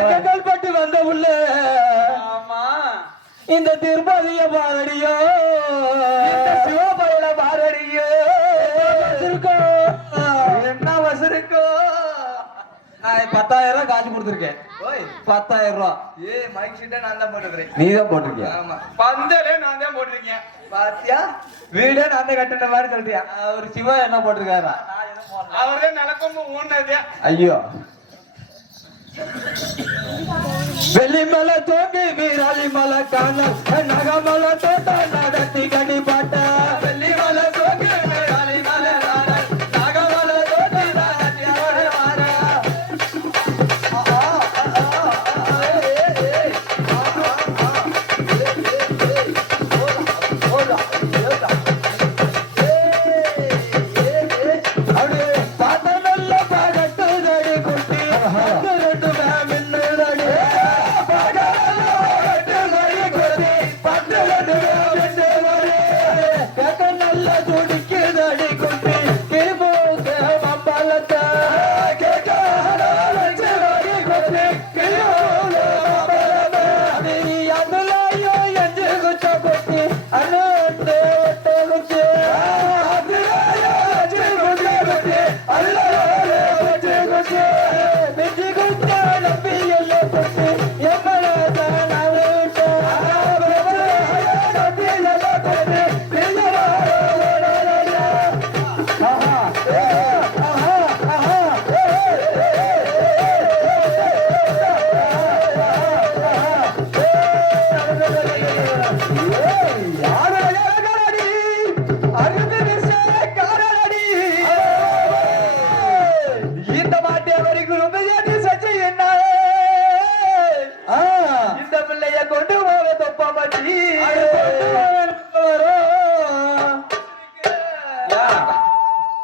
எங்க கல்வெட்டி வந்த புள்ள. ஆமா, இந்த திருப்பதிய பாரடியோ, சிவபையில பாரடியோ. என்ன வசருக்கோ? நான் 10,000 காசு கொடுத்துருக்கேன். 10,000. மைக் சீட்டை நான் தான் போட்டுக்கிறேன். நீ தான் போட்டிருக்கியா? ஆமா, பந்தலே நான் தான் போட்டிருக்கேன். பாத்தியா, வீடே நான் தான் கட்டின மாதிரி சொல்றியா? ஒரு சிவா என்ன போட்டிருக்காரா? அவரே நிலக்கொம்பு ஊன்னது. ஐயோ, வெள்ளிமலை தோங்கி வீராளி மலை காண நகமலை தோட்ட நடத்தி கடி பாட்ட வெள்ளிமலை தோங்கி வீராளி மலை காண நகமலை தோட்ட நடத்தி வார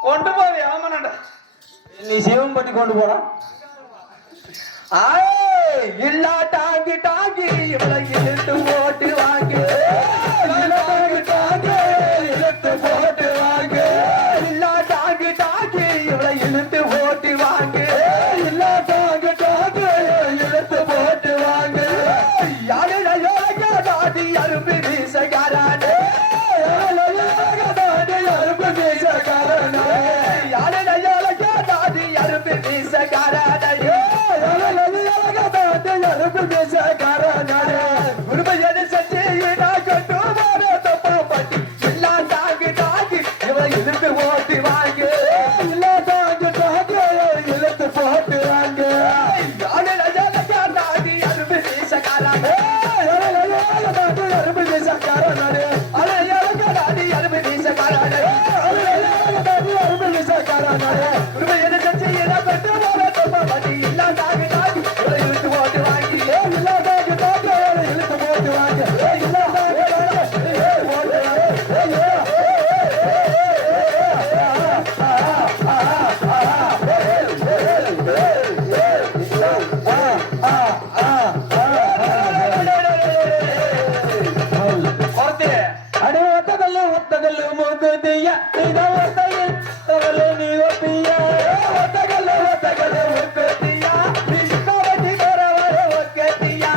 கொண்டு போவே ஆமாண்டா நீ சிவம் பண்ணி கொண்டு போறா இல்லா டாங்கி டாங்கி இவளை இழுத்து போட்டு வாங்கு டாங்கி இழுத்து போட்டு வாங்கு இல்லா டாங்கி டாங்கி இவளை இழுத்து போட்டு வாங்கு இல்லா டாங்கி டாங்கி இழுத்து போட்டு வாங்கு யாரு தாடி அரும்பு வீசகாரானே அரும்பு வீசகாரானே யாரு தாடி அரும்பு வீசகாரானே அரும்பு வீசகாரானே உருமையது செஞ்சு நான் கட்டு போற தப்பா பட்டி இல்லா தாங்கி தாங்கி இவன் இழுத்து ஓட்டி வாங்கு இல்லா தாங்கி தாங்கி இழுத்து போட்டு வாங்கு யாரு தாடி அரும்பு வீசகாரானே அரும்பு வீசகாரானே அரும்பு வீசகாரானே அரும்பு வீசகாரானே உருமையது செஞ்சு நான் கட்டு போற தப்பா பட்டி இல்லா தாங்கி தாங்கி இவன் இழுத்து ஓட்டி வாங்கி இல்லா தாங்கி தாங்கி இழுத்து போட்டு வாங்க இல்லா தாங்கி அடே ஒத்தகல்லு ஒத்தகல்லு மூக்குதியா இத ஒத்தையில் தவளை நீ ஒப்பியா ஒத்தகல்லு ஒத்தகல்லு மூக்குதியா நீ சித்தாவட்டி வர வர ஒக்கத்தியா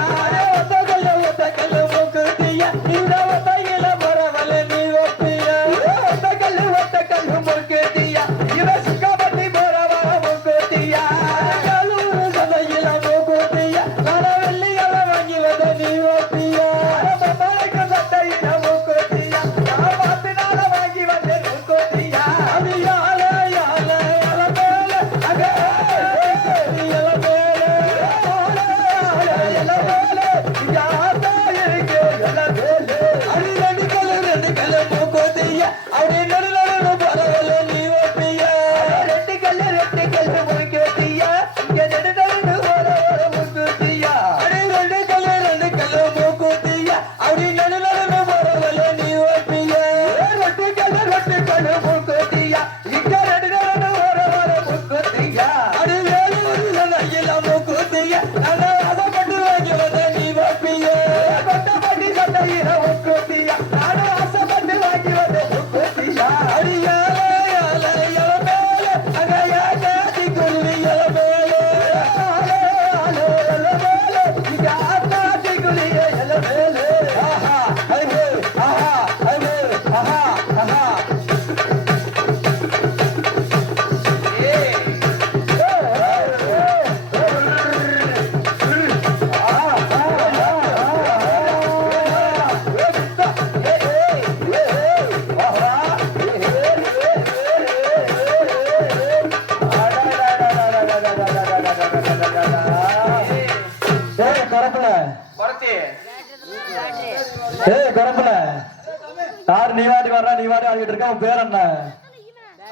ஒத்தகல்லு ஒத்தகல்லு மூக்குதியா இத ஒத்தையில் வரவல நீ ஒப்பியா ஒத்தகல்லு ஒத்தகல்லு மூக்குதியா இவ சித்தாவட்டி வர வர ஒக்கத்தியா கல்லூரு சதையில மூக்குதியா வர வெள்ளியல வாங்கி வந்த நீ ஒப்பியா மமரைக்கு சட்டையில மூக்குதியா நான் பார்த்துனால வாங்கி வந்த மூக்குதியா அது யால யால யால மேல அக வாட்டி வர்ற நீ வாட்டி ஆடிட்டு இருக்க உன் பேர் என்ன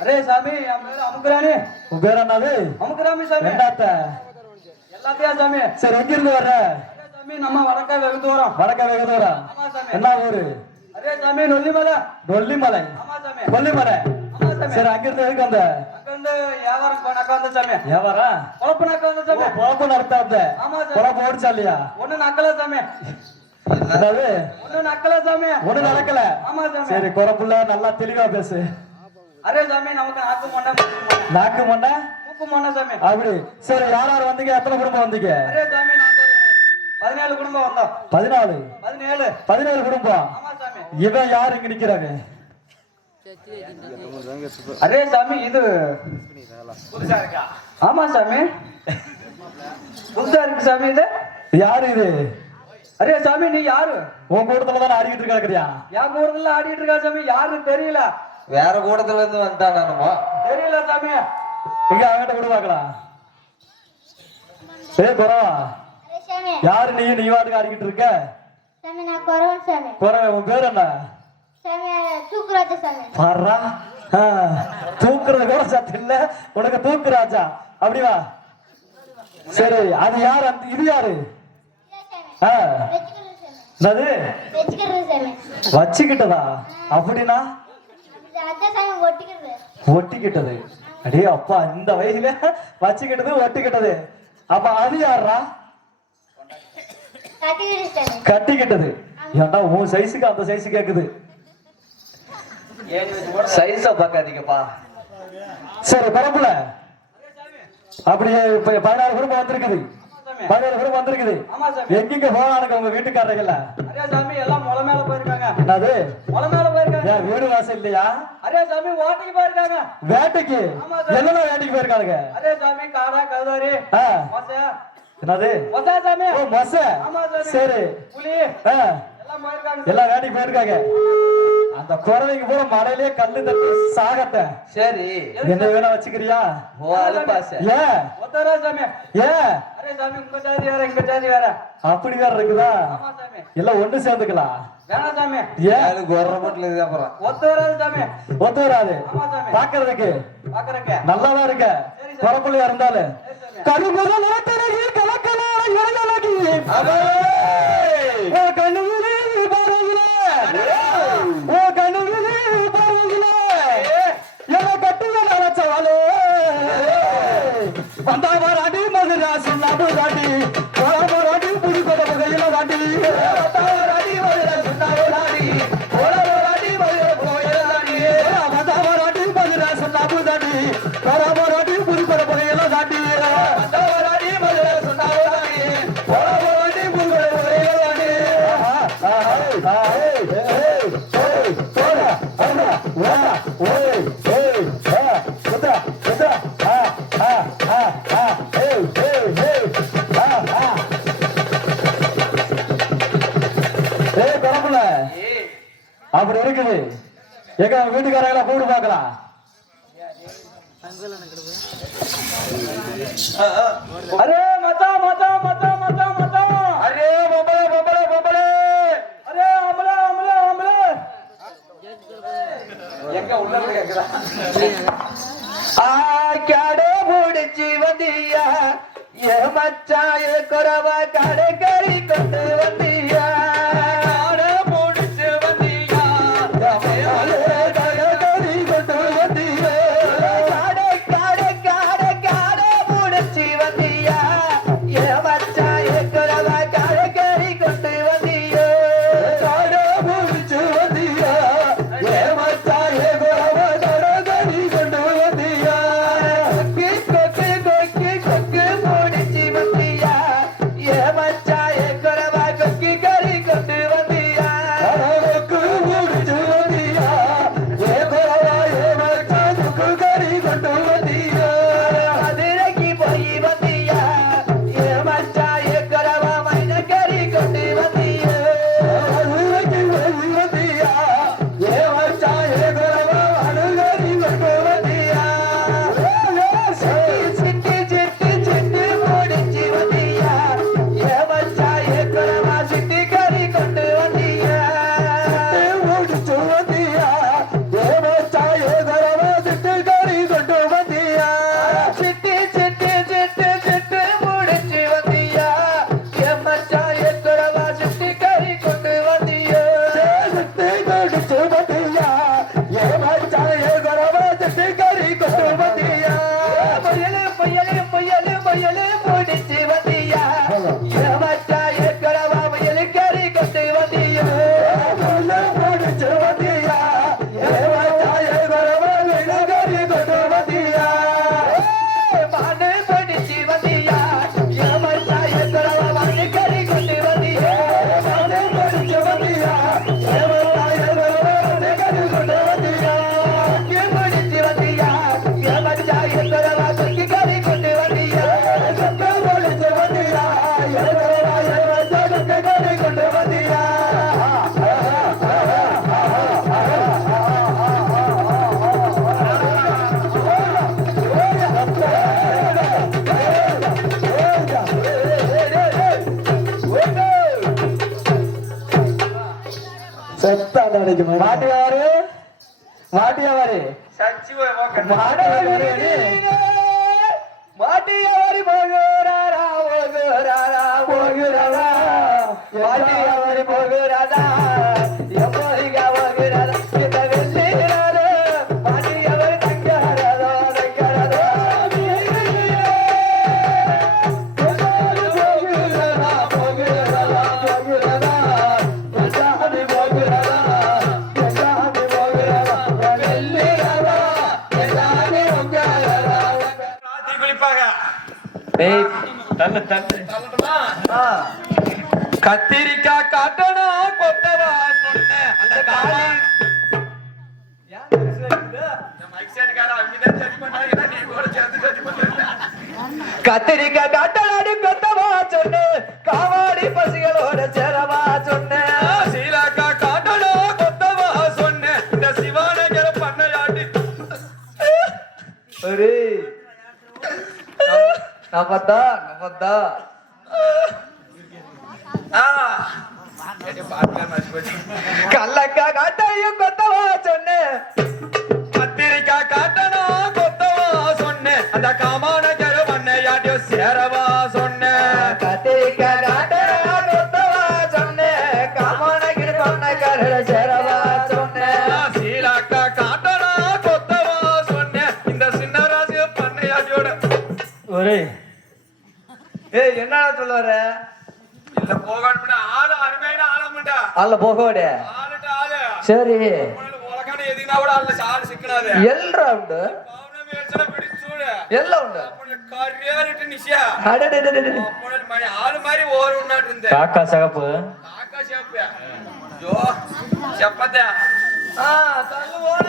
அரே சாமி என் பேரு அமுக்குறானே. உன் பேர் என்னது அமுக்குறாமி சாமி. என்னத்த எல்லாத்தையும் சாமி. சரி எங்க இருந்து வர்ற அரே சாமி நம்ம வடக்கா வெகு தூரம். வடக்க வெகு தூரம் ஆமா சாமி. என்ன ஊரு அரே சாமி நொல்லிமலை. கொல்லிமலை ஆமா சாமி. கொல்லிமலை ஆமா சாமி. சரி அங்கிருந்து எதுக்கு வந்த அங்க இருந்து வியாபாரம் போனாக்கா வந்த சாமி. வியாபாரம் பொழப்புனாக்கா வந்த சாமி. பொழப்பு நடத்தாத ஆமா சாமி. பொழப்பு ஓடிச்சா இல்லையா ஒண்ணு நக்கல சாமி. அதாவது ஒண்ணு நக்கல சாமி. ஒண்ணு நடக்கல ஆமா சாமி. சரி குறப்புல நல்லா தெளிவா பேசு அரே சாமி நமக்கு நாக்கு மொண்டை நாக்கு மொண்டை மூக்கு மொண்டை சாமி. அப்படி சரி யார் யார் வந்தீங்க எத்தனை குடும்பம் வந்தீங்க அரே சாமி நாங்க ஒரு 17 குடும்பம் வந்தோம். 14 17 குடும்பம் ஆமா சாமி. இவன் யாரு இங்க நிக்கிறாங்க அரே சாமி இது புதுசா இருக்கா? ஆமா சாமி புதுசா இருக்கு சாமி இது. யாரு இது அரே சாமி நீ யாரு? உன் கூட்டத்துல தான் ஆடிக்கிட்டு இருக்காங்கறியா என் கூடத்துல ஆடிட்டு இருக்கா சாமி. யாருன்னு தெரியல. வேற கூடத்துல இருந்து வந்துட்டானுமா? தெரியல சாமி. இங்க அவங்கிட்ட கூட பாக்கலாம் குறவா அரே சாமி யாரு நீ வாட்டுக்கு ஆடிக்கிட்டு இருக்க சாமி நான் குறவன் சாமி. குறவை உன் பேர் என்ன சாமி தூக்குராஜா சாமி. பாடுறா தூக்குறது கூட சத்து இல்ல உனக்கு தூக்கு ராஜா அப்படி வா சரி அது யாரு இது யாரு ஆ, வெச்சுக்கிறது சாமி. என்னது வெச்சுக்கிறது சாமி. வச்சுக்கிட்டதா அப்படின்னா அதான் சாமி ஒட்டிக்கிறது. ஒட்டிக்கிட்டது அடே அப்பா இந்த வயசுல வச்சுக்கிட்டது ஒட்டிக்கிட்டது அப்ப அது யாரா கட்டிக்கிறது சாமி. கட்டிக்கிட்டது ஏன்டா உன் சைஸுக்கு அந்த சைஸு கேக்குது சைஸ பாக்காதீங்கப்பா. சரி பரப்புல அப்படியே இப்ப 16 குடும்பம் வந்திருக்குது 17 குடும்பம் வந்திருக்குது ஆமா சாமி. எங்கெங்க போனானுங்க உங்க வீட்டுக்காரர்கள அரே சாமி எல்லாம் முளை மேல போயிருக்காங்க. என்னது முளை மேல போயிருக்காங்க. ஏன் வீடு வாசல் இல்லையா அரே சாமி ஓட்டைக்கு போயிருக்காங்க. வேட்டைக்கு ஆமா சாமி. என்னென்ன வேட்டைக்கு போயிருக்காங்க அரே சாமி காடா கௌதாரி ஆ, மொசை என்னது மொசை சாமி. ஓ மொச ஆமா சாமி. சரி புலி ஆ, எல்லாம் போயிருக்காங்க. எல்லாம் வேட்டைக்கு போயிருக்காங்க அந்த குறவைக்கு பூரா மழையிலே கல்லு தட்டி சாகத்த சரி என்ன வேணா வச்சுக்கிறியா ஓ அலுப்பாச. ஏன் ஒத்தரா சாமி. ஏன் அரே சாமி உங்க ஜாதி வேற எங்க ஜாதி வேற. அப்படி வேற இருக்குதா ஆமா சாமி. எல்லாம் ஒண்ணு சேர்ந்துக்கலாம் வேணாம் சாமி. ஏன் கவர்மெண்ட்ல இருக்கு அப்புறம். ஒத்து வராது சாமி. ஒத்து வராது ஆமா சாமி. பாக்குறதுக்கு பாக்குறக்க நல்லாதான் இருக்க குறப்புள்ளையா இருந்தாலும் சரி சாமி. கருமுதல் நிலத்தழகி கலக்கலா இளைஞலகி ஓ கண்ணுவிலே பாருங்களே ஓ கண்ணுவிலே பாருங்களே என்ன கட்டுல நினைச்சவாளே வந்தாவராடி மதுராசி நபுராடி போராடி புடி கொட வகையில வாடி வந்தாவராடி மதுராசி நபுராடி போராடி மதுரை போயிடாடி வந்தாவராடி மதுராசி நபுராடி போராடி புடி கொட வகையில வாடி வந்தாவராடி மதுராசி நபுராடி போராடி புடி கொட வகையில வாடி அப்படி இருக்குது எங்க வீட்டுக்காரங்கள கூடு பார்க்கலாம் அரே மச்சா மச்சா மச்சா மச்சா மச்சா. அரே பொம்பளை பொம்பளை பொம்பளை அரே அமல அமல அமல. எங்க உள்ள கேக்குறா? கடை முடிச்சு வந்தியா ஏ மச்சாய குறவ கடை கறி கொண்டு வந்தியா கடை முடிச்சு வந்தியா கடை கறி கொண்டு வந்தியா கடை கடை கடை கடை முடிச்சு வந்தியா ஏ மச்சாய குறவ கடை கறி கொண்டு வந்தியா கடை முடிச்சு வந்தியா ஏ மச்சாய குறவ கடை கறி கொண்டு வந்தியா கொக்கு கொக்கு கொக்கு கொக்கு முடிச்சு வந்தியா ஏ மச்சாய குறவ கொக்கு வைக்கணும் மாட்டியாரு மாட்டியாவாரு சச்சி போய் போக்கணும். மாட்டியாவாரி போகிறாரா போகிறாரா போகிறாரா மாட்டியாவாரி போகிறாரா எப்போதிகா போகிறாரா இந்த வெள்ளிகிறாரோ மாட்டியாவாரி தங்காரோ தங்காரோ போகிறாரா போகிறாரா போகிறாரா எங்காடி போகிறாரா எங்காடி போகிறாரா வெள்ளிகிறாரா எங்காடி போகிறாரா ராத்திரி குளிப்பாக. டேய் தள்ளு தள்ளு சொல்லட்டுமா? ஆ கத்திரிக்காய் காட்டணும் கொத்தவா சொன்னேன் அந்த காலி கத்திரிக்காய் காட்டலாடு கொத்தவா சொன்ன காவாடி பசிகளோட சேரவா சொன்ன சீலாக்கா காட்டணும் கொத்தவா சொன்னேன் இந்த சிவானகர பண்ணையாட்டி ஒரு நம்மதா கல்லக்கா காட்டையும் கொத்தவா சொன்ன கத்திரிக்காய் காட்டணும் கொத்தவா சொன்னேன் அந்த காமானகர பண்ணையாட்டி சேரவா சொன்னேன் கத்திரிக்காய் காட்டலா கொத்தவா சொன்ன காமனகிரி பண்ண சேரவா சொன்ன சீலாக்கா காட்டணும் கொத்தவா சொன்னேன் இந்த சின்னராஜு பண்ணையாட்டியோட ஒரே ஏய் என்னடா சொல்ல வர இல்ல போகணும்னா ஆளு அருமையான ஆளமுண்டா அல்ல போகோட ஆளுட்ட ஆளு சரி உலகான எதுனா கூட ஆளு ஆளு சிக்கனாது எல்ரா உண்டு பவுனம் ஏச்சல பிடிச்சூடு எல்லாம் உண்டு அப்படி கரியரிட்டு நிஷா அடடடடட. அப்படி மாதிரி ஆளு மாதிரி ஓர் உன்னாட்டு இருந்தே காக்கா சகப்பு காக்கா சேப்பே ஜோ செப்பதே தள்ளு போன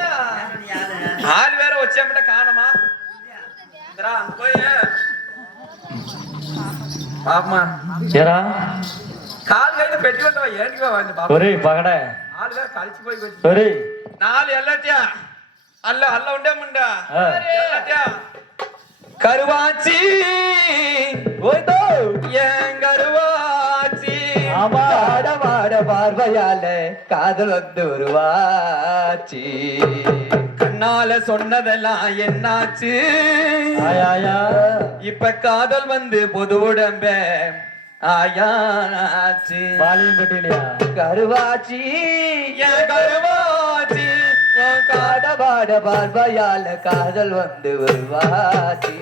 ஆளு வேற வச்சேமட்ட காணமா இந்தரா அங்க போய் பாப்பமா ஏரா கால் கையில பெட்டி வந்தவ ஏன்டி வந்து பாப்பா ஒரே பகட ஆளு வேற கழிச்சு போய் போச்சு ஒரே நாலு எல்லாத்தியா அல்ல அல்ல உண்டே முண்டா ஆ. எல்லாத்தியா கருவாச்சி ஓய்தோ ஏன் கருவாச்சி ஆமா வாட பார்வையால காதல் வந்து உருவாச்சி கண்ணால சொன்னதெல்லாம் என்னாச்சு ஆயா இப்ப காதல் வந்து பொது உடம்ப ஆயாச்சு பாலியம் கட்டிலையா கருவாச்சி ஏன் கருவாச்சி உன் பாட பார்வையால காதல் வந்து வருவாச்சி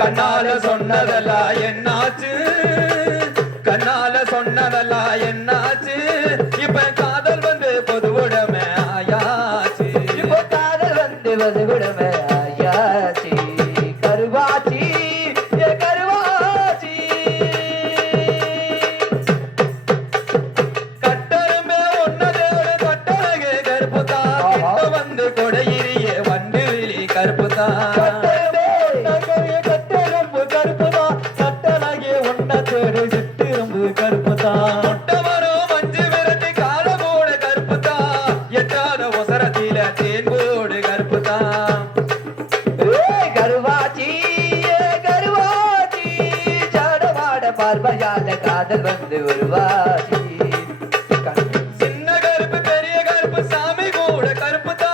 கண்ணால சொன்னதெல்லாம் என்னாச்சு கண்ணால சொன்னதெல்லாம் என்னாச்சு இப்ப காதல் வந்து பொது உடமை ஆயாச்சு இப்போ காதல் வந்து வதுகுடமே ஆயாச்சி கருவாச்சி ஏ கருவாச்சி கட்டருமே ஒன்னதோட கட்டழகு கருப்புதா கிட்ட வந்து கொடையிறிய வண்டு விழி கருப்புதா கட்டெரும்பு கருப்புதா கட்டழகே உன்ன தேடு சிட்டிரும்பு கருப்புதா முட்டவரும் மஞ்சு விரட்டி கால கூட கருப்புதா எட்டாத ஒசரத்தில தேன் போடு கருப்புதா கருவாச்சி ஏ கருவாச்சி ஜாடவாட பார்வையால காதல் வந்து வருவாச்சி சின்ன கருப்பு பெரிய கருப்பு சாமி கூட கருப்புதா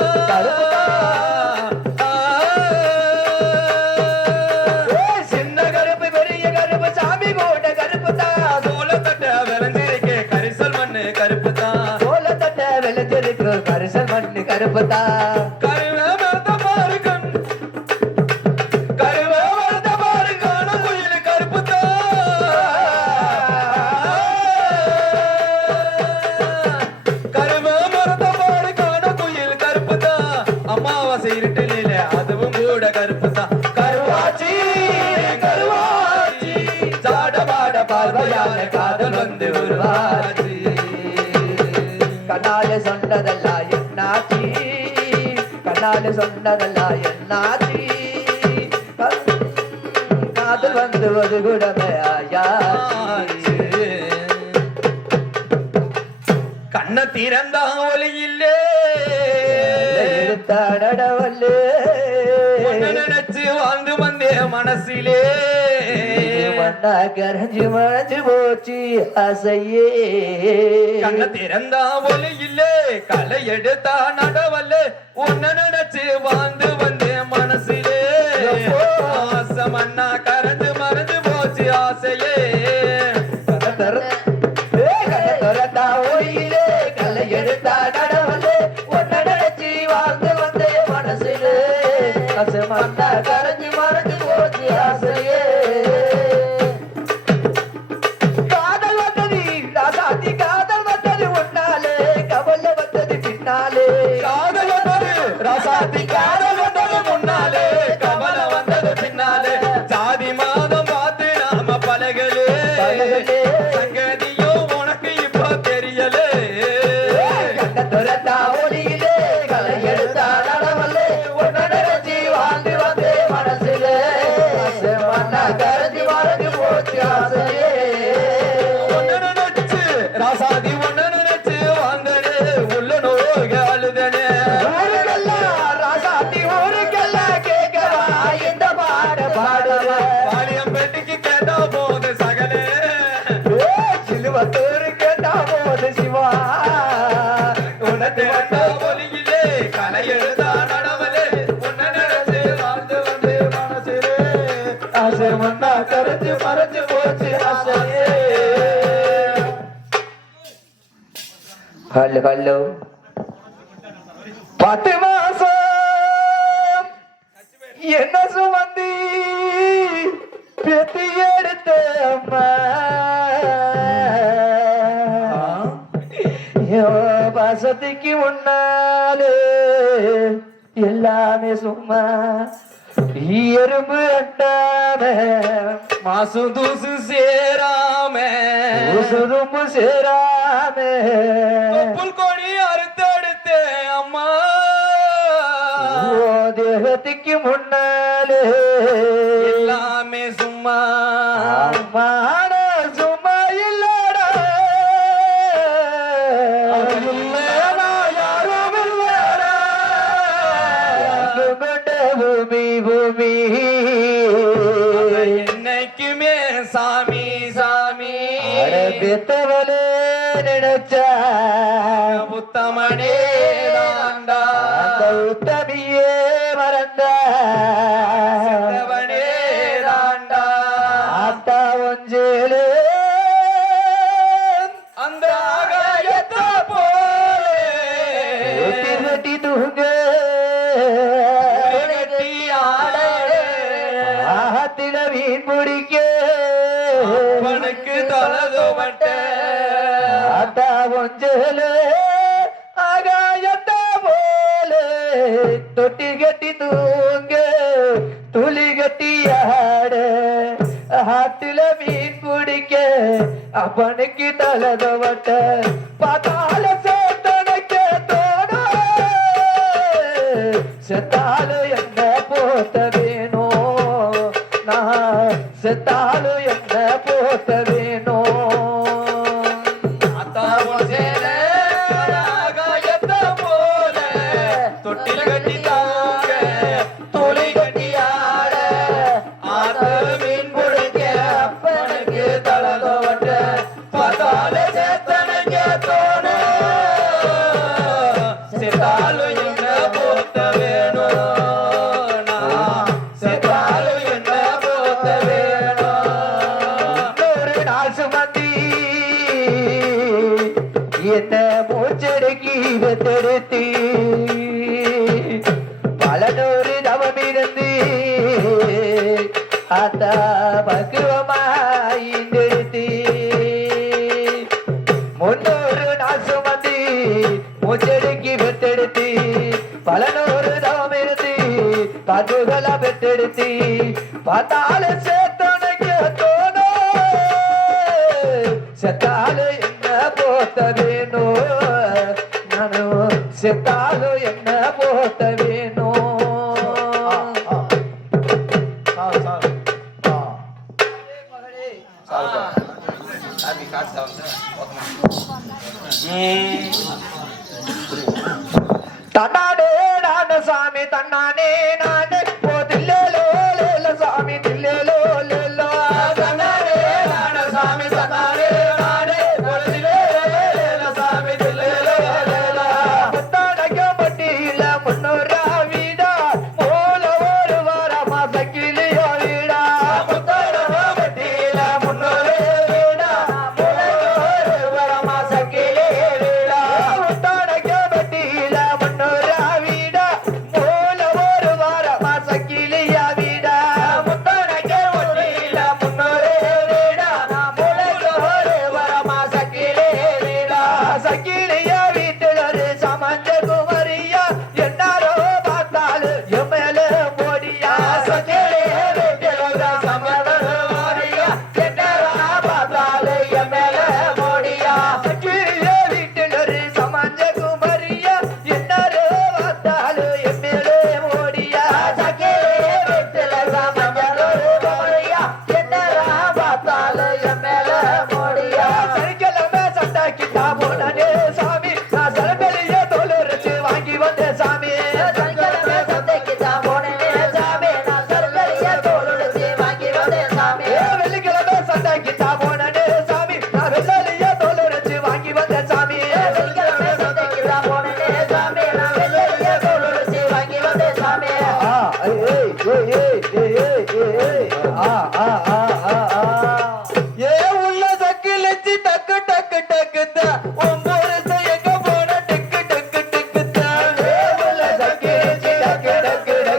சின்ன கருப்பு பெரிய கருப்பு சாமி கூட கருப்பு தான் சோளத்தட்ட விளைஞ்சிருக்கே கரிசல் மண்ணு கருப்புதா சோள தட்ட விளைஞ்சிருக்கு கரிசல் மண்ணு கருப்பு தான் கருவே மரத்த பாரு கண் கருவே மரத்த பாரு காண குயில் கருப்புதா கருவே மரத்த பாரு காண குயில் கருப்புதா அமாவாசை இருட்டில அதுவும் கூட கருப்புதா கருவாச்சி கருவாச்சி சாடபாட பார்வையால காதல் வந்து உருவாச்சி கண்ணால சொன்னதெல்லாம் என்னாச்சி கண்ணால சொன்னதெல்லாம் என்னாச்சி காதல் வந்து ஒரு குடமே ஆயாச்சி கண்ண திறந்தா ஒளி இல்லே எடுத்தாடவல்லே உன்னை நினைச்சு வாழ்ந்து வந்தே மனசிலே மண்ணா கரைஞ்சு மறைஞ்சு போச்சு ஆசையே கண்ண திறந்தா ஒலி இல்லே களை எடுத்தா நடவல்ல உன்ன நினைச்சு வாழ்ந்து வந்தேன் மனசிலே ஆசை மண்ணா கரைஞ்சு மறைஞ்சு போச்சு ஆசையே கண்ணா ஒளியிலே களை எடுத்தா நடவல்ல உன்ன நினைச்சு வாழ்ந்து வந்தேன் மனசிலே ஆசை மண்ணா கரைஞ்சு மறைஞ்சு போச்சு ஆசையே காதல் வந்தது ராசாத்தி காதல் வந்தது உன்னாலே கவலை வந்தது பின்னாலே காதல் வந்தது ராசாத்தி காதல் வந்தது முன்னாலே கவலை வந்தது பின்னாலே ஜாதி மாதம் பார்த்து நாம பழகலே சங்கதியோ உனக்கு இப்போ தெரியலே கண்ண துரத்தா ஒளியிலே களை எடுத்தா நடவல்லே உன்ன நினைச்சு வாழ்ந்து வந்தே மனசிலே ஆசை மண்ணா கரைஞ்சு மறைஞ்சு போச்சு ஆசையே ஒன்னு நினைச்சு ராசாதி ஒன்னு நினைச்சு வந்தனே உள்ள நோக அழுதனே ஊருக்கெல்லாம் ராசாத்தி ஊருக்கெல்லாம் கேட்கவா இந்த பாட பாடுவா பாலியம் பெட்டிக்கு கேட்டா போது சகலே சிலுவத்தூரு கேட்டா போது சிவா உனக்கு வந்தா ஒலியிலே கலை எழுதா நடவலே உன்ன நினைச்சு வாழ்ந்து வந்து மனசிலே ஆசை மண்ணா கரைஞ்சு மறைஞ்சு போச்சு ஆசையே ஹலோ ஹலோ 10 மாசம் என்ன சுமந்தி பெத்தி எடுத்த அம்மா பாசத்துக்கு முன்னாலே எல்லாமே சும்மா எறும்பு அட்டாம மாசு தூசு சேராம உசுரும்பு சேராம புல் கொடி அறுத்தெடுத்தே அம்மா ஓ தேகத்துக்கு முன்னாலே எல்லாமே சும்மா மான சும்மா இல்லடா இல்லடா யாரும் இல்லடா கொண்ட பூமி பூமி என்னைக்குமே சாமி சாமி பெத்தவளே நினைச்சா புத்தமனே தாண்டா அந்த உத்தமியே மறந்தா செத்தவனே தாண்டா ஆத்தா ஒஞ்சேலே அந்த ஆகாயத்தை போலே வெட்டி வெட்டி தூங்க கட்டி ஆட ஆகத்தில மீன் பிடிக்க அவனுக்கு தலதுவட்ட ஆத்தா ஒஞ்சேலே ஆகாயத்தை போலே தொட்டி கட்டி தூங்க துளி கட்டி ஆட ஆத்துல மீன் பிடிக்க அவனுக்கு தலதுவட்ட பார்த்தால சேத்தனுக்கு தோண செத்தாலு என்ன போத்த வேணும் நான் செத்தாலு என்ன போத்த வேணும் அத்தாவும் சேர ஆகாயத்தை போல தொட்டில் கட்டி தாங்க துளி கட்டி ஆட ஆத்து மீன் பிடிக்க அப்பனுக்கு தலதோட்ட பார்த்தால சேத்தனுக்கு தோண செத்தாலும் என்ன போத்த வேணும் நான் செத்தாலும் என்ன போத்த வேணும் ஒரு நாள் சுமந்தி என்ன மூச்சடக்கி வெத்தெடுத்து பல நூறு தவம் இருந்து அந்த பக்குவமாயிந்தெடுத்து 300 நாள் சுமந்தி மூச்சடக்கி வெத்தெடுத்து பல நூறு தவம் இருந்து பதுகளா வெத்தெடுத்து பார்த்தால சேத்தனுக்கு தோணும் செத்தாலு என்ன போத்த வேணும் நானும் செத்தாலு என்ன போத்த வேணும் தன்னானே நான சாமி தன்னானே நானே போ தில்லேலோ லேல சாமி தில்லேலோ லேலோ தன்னானே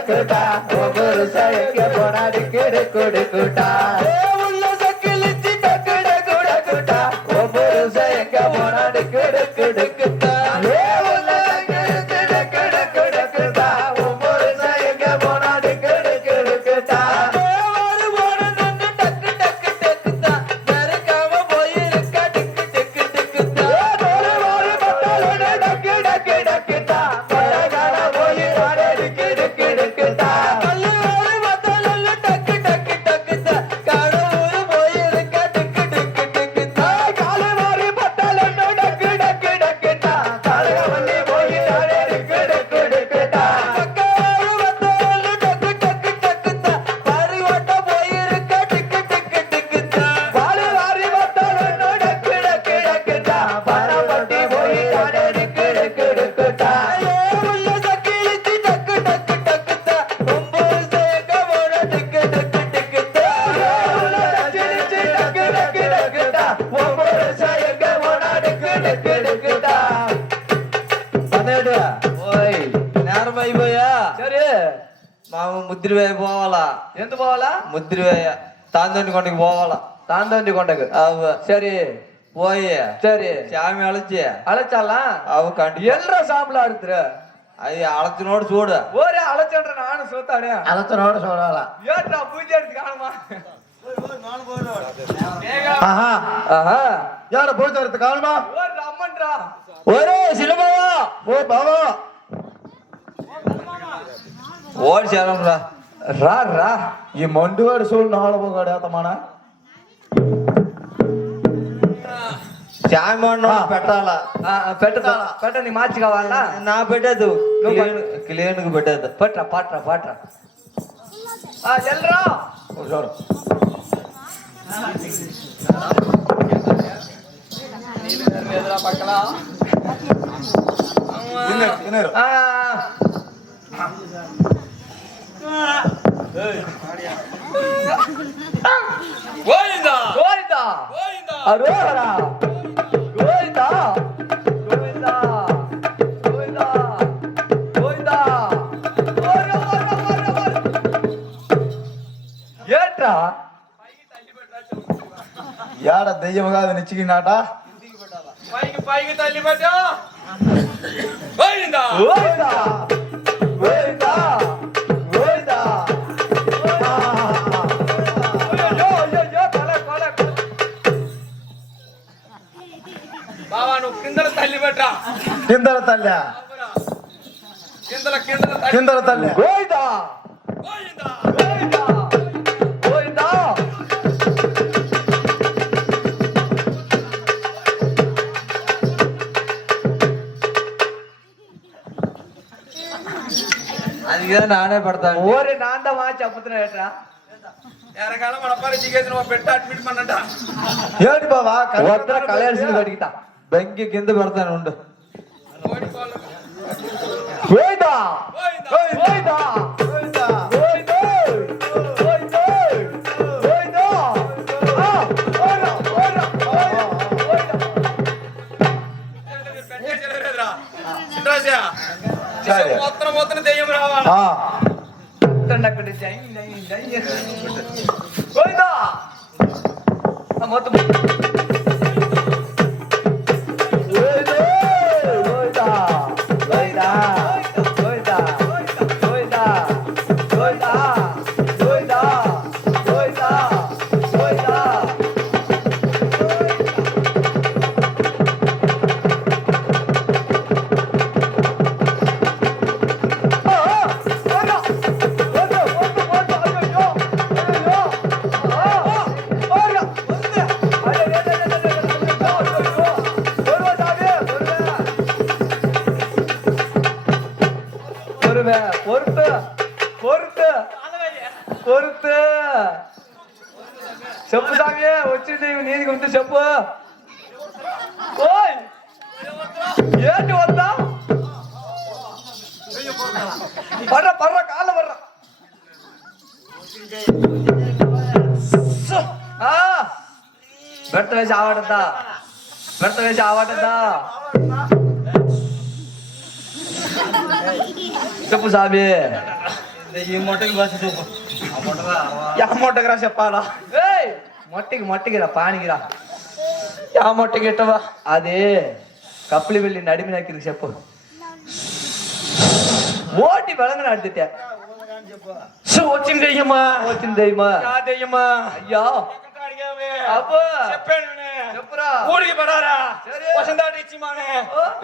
டக்குடா ஒவ்வொரு சயக்க போனா டிக்கு டிக்கு டிக்குடா உள்ள சக்கிலிச்சி டக்கு டக்கு டக்குடா ஒவ்வொரு சயக்க போனா டிக்கு டிக்கு டிக்குடா உள்ள சக்கிலிச்சி டக்கு டக்கு டக்குடா ஒவ்வொரு சயக்க போனா டிக்கு டிக்கு டிக்குடா ஒரு ஒரு நந்து டக்கு டக்கு டக்குடா நரகாம போயிருக்க டிக்கு டிக்கு டிக்குடா ஒரு ஒரு பட்டலோட டக்கு டக்கு டக்குடா பரகால போயிராட டிக்கு டிக்கு டிக்குடா கல்லு ஒரு பட்டலோட டக்கு டக்கு டக்குடா கடவுரு போயிருக்க டிக்கு டிக்கு டிக்குடா காலு ஒரு பட்டலோட டக்கு டக்கு டக்குடா காலவல்லி போயிராட டிக்கு டிக்கு டிக்குடா பக்கவாரு பட்டலோட டக்கு டக்கு டக்குடா பரிவட்ட போயிருக்க டிக்கு டிக்கு டிக்குடா பாலு வாரி பட்டலோட டக்கு டக்கு டக்குடா பரவட்டி போயிராட டிக்கு டிக்கு டிக்குடா உள்ள சக்கிலிச்சி டக்கு டக்கு டக்குடா ஒவ்வொரு சேக போட டிக்கு டிக்கு டிக்குடா உள்ள சக்கிலிச்சி டக்கு டக்கு டக்குடா ஒவ்வொரு சேக போட டிக்கு டிக்கு டிக்குடா పన్నెండు ఓయ్ నేరం అయిపోయా సరే మా ముద్రవేయ పోవాలా ఎంత పోవాలా ముద్రవేయ తాందని కొండకి పోవాలా தாந்தோண்டி கொண்டக்கு అవు சரி పోయి சரி చామి అళచి அழைச்சாலாம் అవు కంటి எல்ற சாம்பலா எடுத்துற అది అళచినోడు చూడు ஒரே அழைச்சன்ற நானும் சோத்தானே அலத்தனோட சொல்லலாம் ஏற்றா பூஜை எடுத்து காணுமா ஆஹா ஆஹா யார போய் தரத்து காணுமா ஒரு அம்மன்றா ఒరే సిలబవా ஓ பாவா ఓడి చేరం రా ரா ரா ఈ మండువాడు చూడు నాలుగు పోగాడు ఏతమానా చామి పెట్టాలా పెట్ట నీ మార్చి కావాలా నా పెట్టదు నువ్వు క్లీన్ కు పెట్టదు పట్రా పాట్రా పాట్రా ఎల్రా చూడు పక్కన తినేరు గోవిందా గోవిందా గోవిందా అరోహరా గోవిందా గోవిందా గోవిందా గోవిందా ఏట్రా ఏడ దెయ్యం కాదు నిచ్చిగినాట పైకి తల్లి పెట్టా గోవిందా గోవిందా గోవిందా గోవిందా బావా నువ్వు కిందల తల్లి పెట్టా కిందల తల్లి కిందల తల్లి కిందల తల్లి గోవిందా గోవిందా గోవిందా గోవిందా అందుకే నానే పడతాను ఓరే నాందమా చెప్పుతున్నా ఏట్రా ఎరగాల మన పరి దిగేసిన పెట్ట అడ్మిట్ మన్నట ఏంటి బావా వద్ద కలయాల్సింది అడిగితా బెంకి కింద పెడతాను ఉండు గోవిందా గోవిందా గోవిందా గోవిందా గోవిందా గోవిందా ఆ ఓరా ఓరా ఓరా పెట్టేసేలేదురా సిట్రాజా సరే. మొత్తం దెయ్యం రావాలా అక్కడి జై జై జై గోవిందా మొత్తం பொறுத்து பொறுத்து பொறுத்து చెప్పు సామి వచ్చింది నీదికి ఉంది చెప్పు ఓయ్ ఏంటి వద్దా పర్ర పర్ర కాళ్ళ పర్ర ಬೆಟ್ಟ ವೇಷ ಆವಾಡದ್ದ ಬೆಟ್ಟ ವೇಷ ಆವಾಡದ್ದ చెప్పు సామి ఈ మొట్టకి బస్సు చూపు యా మొట్టకిరా చెప్పాలా ఏయ్ మొట్టికిరా పానికిరా యా మొట్టకి ఎట్టవా అదే కప్పులు వెళ్ళి నడిమి నక్కిరికి చెప్పు ఓటి వెళంగా ఆడితే వచ్చింది దెయ్యమా వచ్చింది దయ్యమా యా దెయ్యమా అయ్యా అబ్బా చెప్పాను చెప్పురా ఊరికి పడారా సరే. వసంతాటి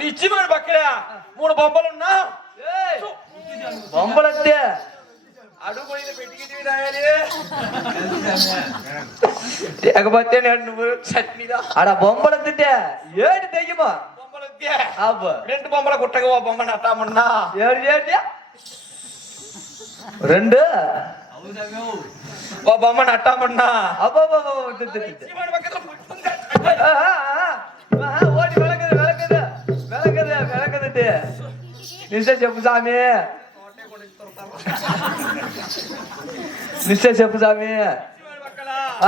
ఇచ్చి మన పక్కన 3 బొమ్మలున్నా ఏయ్, బొమ్మలత్తే అడుగు పోయిన పెట్టి రాయాలి లేకపోతే నేను నువ్వు చట్నీరా ఆడ బొమ్మలత్తే ఏడు దయ్యమా బొమ్మలు వద్దే. అబ్బా 2 బొమ్మల కుట్టగా ఓ బొమ్మ నట్టామన్నా ఏడు ఏడు రెండు ఓ బొమ్మ నట్టామన్నా అబ్బా ఇచ్చి మన పక్కన పుట్టింది. ఓటి వెలకదే నిశ్చయ చెప్పు స్వామి నిశ్చయ చెప్పు స్వామి ఇచ్చి మన పక్కన ఆ.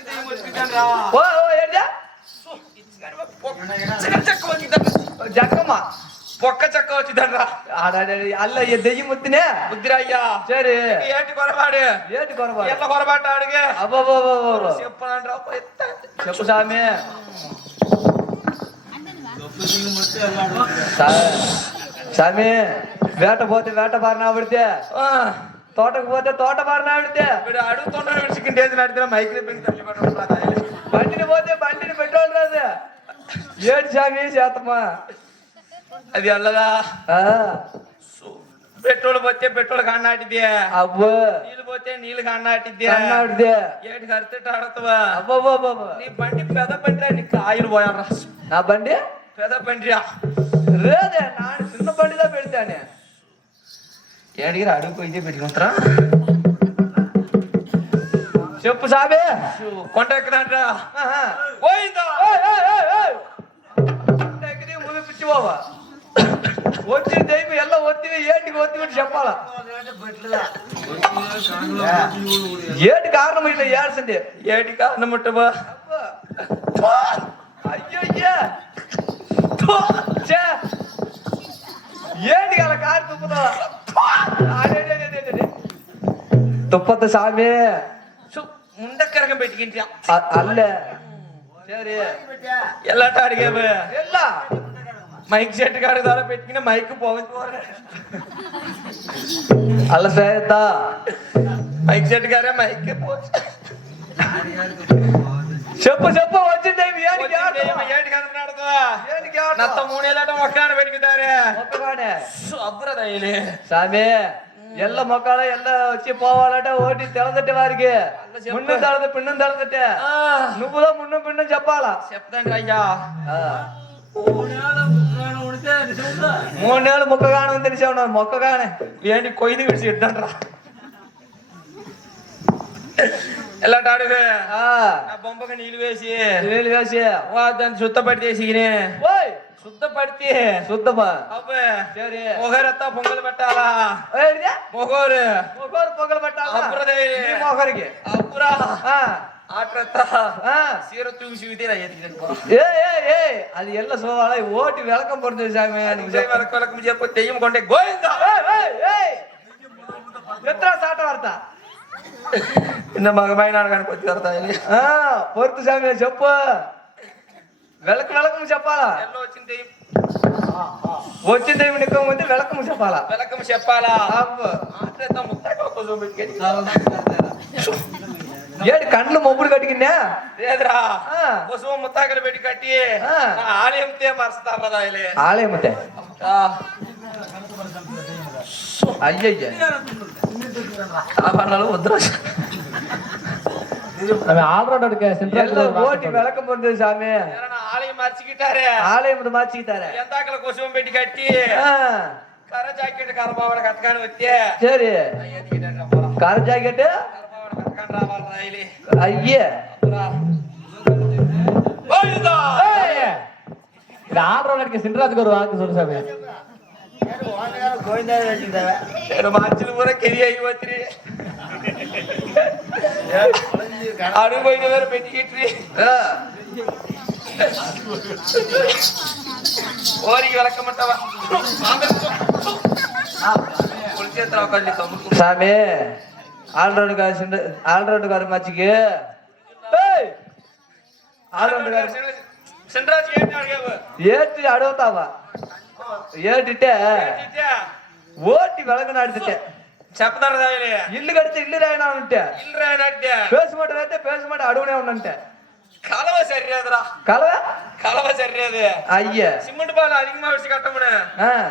దెయ్యం వచ్చిందంరా. ఓ ఏంటా జక్కమ్మ పొక్క చెక్క వచ్చిందనరా ఆడ అల్ల దెయ్యం ముత్తినే బుద్ధిరయ్యా సరే ఏటి కొరబాడు ఏంటి కొరబా ఎట్లా కొరబాట అడిగే అబ్బా చెప్పనండ్రా చెప్పు స్వామి స్వామి వేట పోతే వేట బారిన ఆవిడితే తోటకు పోతే తోట బారిన ఆవిడితే ఇప్పుడు అడుగుతున్నాడు చికెన్ టేస్ట్ నడితే మైక్రో పెట్టి తల్లి పట్టుకుంటున్నా బండిని పోతే బండిని పెట్రోల్ రాదు ఏడు స్వామి చేతమ్మా అది అల్లదా ఆ, పెట్రోల్ పోతే పెట్రోల్ కన్నాటిద్ది అబ్బో నీళ్ళు పోతే నీళ్ళు కన్నాటిద్ది అన్నాడితే ఏటి కరితే ఆడతావా అబ్బో నీ బండి పెద బండిరా నీకు ఆయిల్ పోయారా నా బండి పెద బండిరా రేదే నా చిన్న బండిలో పెడతానే ఏడిగిరా అడుగు ఇదే పెట్టుకుంటారా చెప్పు సాబే కొండ ఎక్కడంట్రా పోయిందా ముందు పిచ్చి బాబా వచ్చి దైవం ఎలా ఒత్తివి ఏంటికి ఒత్తివి చెప్పాలా ఏటి కారణం ఇట్లా ఏడ్చండి ఏటి కారణం ముట్టబా అయ్యో ఏంటి అలా కారు తుప్పుతావా తుప్పత సామి ముందక్కరగా పెట్టుకుంటా అల్లే సరే ఎలాట అడిగావే ఎలా మైక్ సెట్ కాడ ద్వారా పెట్టుకుని మైక్ పోవచ్చు అల్ల సేద్దా మైక్ సెట్ గారే మైక్ పోవచ్చు చెప్పు వచ్చింది ఏడికి ఏటి కనుక నత్త 3 ఏళ్ళ మొక్కన పెట్టుకుతారే మొక్కగానే అబ్బురా దయలే సామి ఎల్ల మొక్కల ఎల్ల వచ్చి పోవాలంటే ఓటి తెలదట్టే వారికి మున్ను తడదు పిండం తడదట్టే నువ్వులో మున్ను పిండం చెప్పాలా చెప్తాండి అయ్యా 3 నెలలు మొక్కగానే తెలిసే ఉన్నావు మొక్కగానే ఏంటి కొయ్యి విడిచి ఇద్దంట్రా ఎలాంటి అడుగు నా బొమ్మకి నీళ్ళు వేసి నీళ్ళు వేసి దాన్ని శుద్ధపడితేసి ఓయ్ శుద్ధపడితే శుద్ధమా అబ్బే సరే మొగరంతా పొంగలు పెట్టాలా ఏంటిది? మొగోరు మొగోరు పొగలు పెట్టాలా అప్పుడే నీ మొగరికి అప్పురా ఆ, ఆట్రత్తా ఆ. సీర తూసి తీరా ఏ అది ఎల్ల సోవాల ఓటి వెలకం పడుతుంది సామి నువ్వు చెప్పు. వెనకొలకు చెప్పి దెయ్యం కొంటే గోయిందా ఎత్రా సాట వార్త నిన్న మగమైన కానీ కొద్ది కడతాయి పొరుతు సామి చెప్పు వెలకం చెప్పాలా ఎల్లో వచ్చింది దెయ్యం వచ్చింది నిక్కం ఉంది వెలకం చెప్పాలా వెలకం చెప్పాలా అబ్బో. ఆట్రత్తా ముత్తగా కూర్చోబెట్టుకెళ్ళి ఏడు కండ్లు మొబ్బుడు కట్టికిందా లేదురా ఆ. పశువు ముత్తాకలు పెట్టి కట్టి ఆ. నా ఆలయంతే మరుస్తారా దాయిలే ఆలయమతే అయ్యయ్య ఆభరణాలు వద్దురా ಎಲ್ಲ ಓಟಿ ಬೆಳಕ ಬಂದ ಸ್ವಾಮಿ ఎవరైనా ఆలయం మర్చికిట్టారే ఆలయం మార్చికితారే ఎంతాకల కుసుమం పెట్టి కట్టి ఆ, కర్ర జాకెట్ కరబావడ కట్టకాని వచ్చే సరి కరబావడ కార్ జాకెట్ కట్టకాని రావాలి రాయలి అయ్యే ఆంధ్రాకి సింటరాజు గారు ఆకు చూడు సామి మార్చులు కూడా కెరి అయ్యి వచ్చి అడుగు పోయిన వేరే పెట్టి కిట్టి ఓరికి వెలకమంటావా చేతులు ఒకళ్ళు కమ్ముకుంటా சாமி ஆல்ரவுண்ட் கார மச்சிக்கு ஆல்ரவுண்ட் கார சின்ராஜ் ఏంటి అడిగావు ஏற்றி அடவுத்தாவா ஏற்றிட்டே ஓட்டி விளக்கு நடுத்துட்டேன் చెప్పదారు దాయలే ఇల్లు కడితే ఇల్లు రాయనా ఉంటే ఇల్లు రాయనట్టే பேசமாட்ட అయితే பேசமாட்ட అడుగునే ఉన్నంటే కలవ సరియాదురా కలవ సరియాదు ஐயா சிமெண்ட் பால் அதிகமா வச்சு கட்டமுனே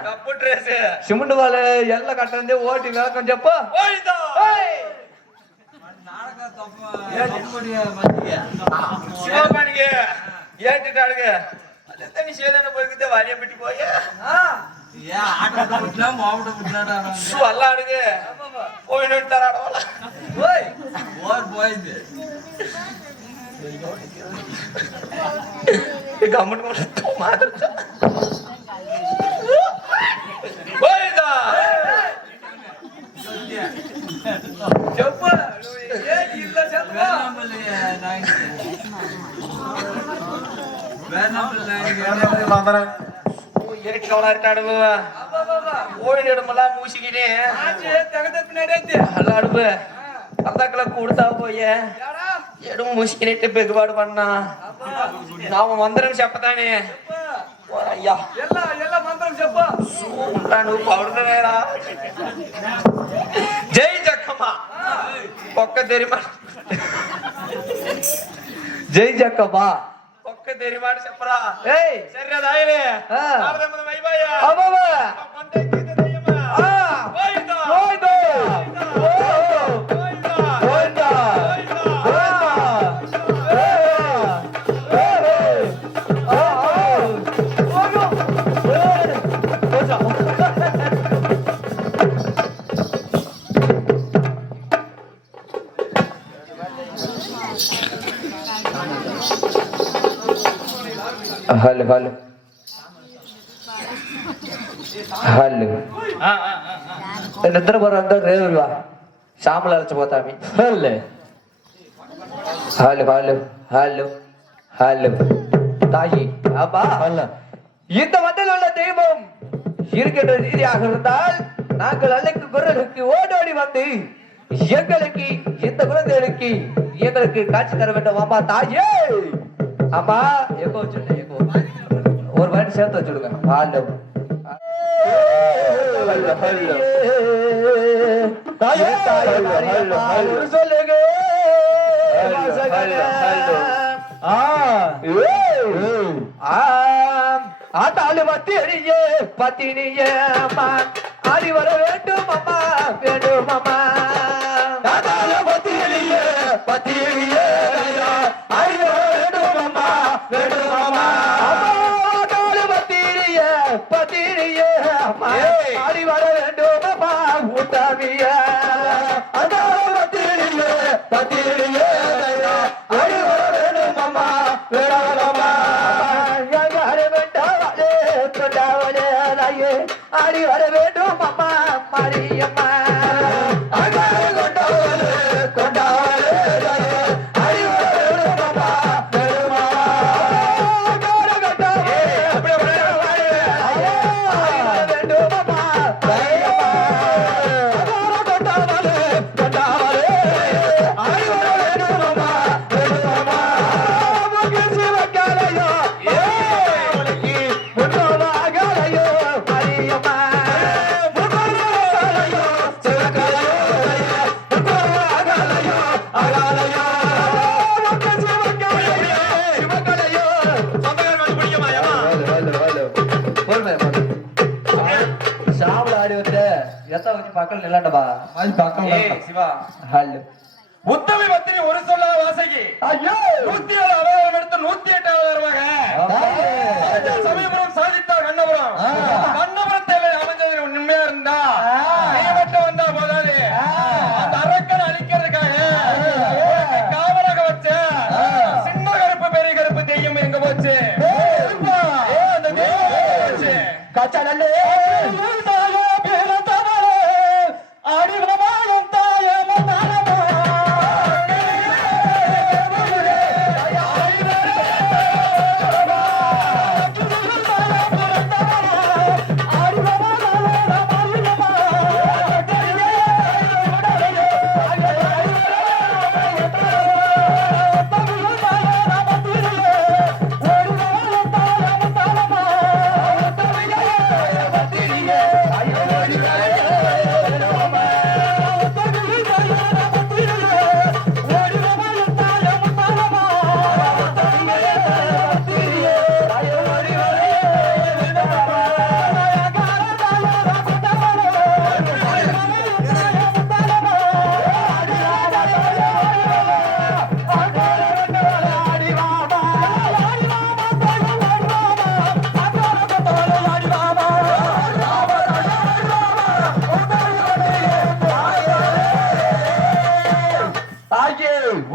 கப்பு ட்ரெஸ் சிமெண்ட் பால் எல்லாம் கட்டந்தே ஓட்டி விளக்கம் చెప్పు ఓయిదా శివపానికి ఏంటి అడుగు అదంతా నీ చేదన పోయితే వాల్యం పెట్టిపోయా అలా అడుగు పోయినట్టారా గమ్మును మాట్లాడుతా చెప్పు ఎరికి కవలాడతాడు ఓడినాడు మళ్ళా మూసిగినే అలా అడుగు అద్దక్కల కూడతా పోయే ఎడు మూసికినట్టే బెగుబాటు పడినా నామ మందరం చెప్పతానే అయ్యా ఉంటాను పౌడరేరా జై జక్కమ్మ ఒక్క తెరిమా జై జక్కమ్మా ఒక్క తెరిమాట చెప్పరా ఏయ్ సరే దాయలే అయిపోయా హలో హలో హలో నిద్ర బరంతా రేవుగా షాములు అరచిపోతామి hello hello hello hello hello தாயி அப்பா இந்த மண்ணில் உள்ள தெய்வம் இருக்கின்ற ரீதியாக இருந்தால் நாங்கள் அன்னைக்கு குரலுக்கு ஓடோடி வந்து எங்களுக்கு இந்த குழந்தைகளுக்கு எங்களுக்கு காட்சி தர வேண்டும் அம்மா தாயே அம்மா எக்கோ வச்சுருங்க எக்கோ ஒரு வாட்டி சேர்த்து வச்சுடுங்க ஹலோ சொல்லுங்க ஆட்டாளு பத்திரியே பத்தினியே அம்மா ஆடி வர வேண்டும் அம்மா வேண்டும் அம்மா ஆட்டாளு பத்திரியே பத்திரியே ஆடி வர வேண்டும் அம்மா வேண்டும் அம்மா ஆட்டாளு பத்திரியே பத்திரியே அம்மா ஆடி வர வேண்டும் அம்மா ஊட்டாமிய ஆட்டாளு பத்திரியே பத்திரியே ஆடி வர வேண்டும் அம்மா வேண்டும் அம்மா ஆடி வர வேண்டும் அம்மா மாரியம்மா கொண்டாவலே ஆடி வர வேண்டும் அம்மா பக்கம் நில்லாண்டப்பா பக்கம் சிவா ஹலோ உத்தமி பத்தினி ஒரு சொல்ல வாசகி ஐயோ 107 அவதாரம் எடுத்து 108 அவதாரமாக சமயபுரம் சாதித்தார் கண்ணபுரம் கண்ணபுரத்தில் அமைஞ்சது உண்மையா இருந்தா நீ மட்டும் வந்தா போதாது அந்த அரக்கன் அழிக்கிறதுக்காக காவலாக வச்ச சின்ன கருப்பு பெரிய கருப்பு தெய்யம் எங்க போச்சு அந்த தெய்வம் போச்சு கச்சடல்லே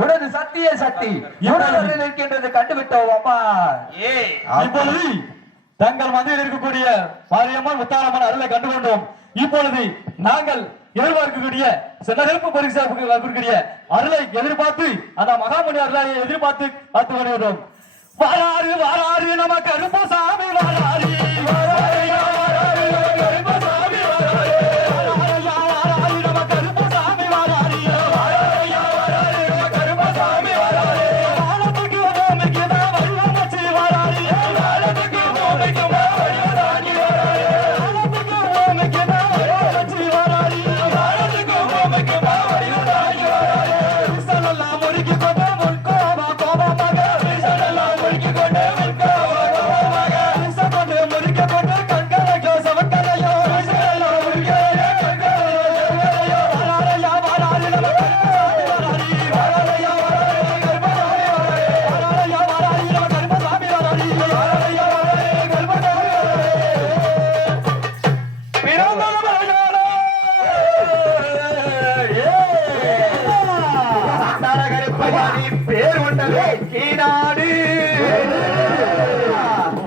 உனது சத்திய சக்தி இவனது இருக்கின்றது கண்டுவிட்டோம் அப்பா. இப்பொழுது தங்கள் மத்தியில் இருக்கக்கூடிய மாரியம்மன் முத்தாரம்மன் அருளை கண்டுகொண்டோம். இப்பொழுது நாங்கள் எதிர்பார்க்கக்கூடிய சிறப்பு பரிசாக்கூடிய அருளை எதிர்பார்த்து அந்த மகாமுனி அருளை எதிர்பார்த்து காத்து வருகிறோம். வாராறு வாராறு நம கருப்பசாமி வாராறு பேர் கொண்டவே ஈநாடு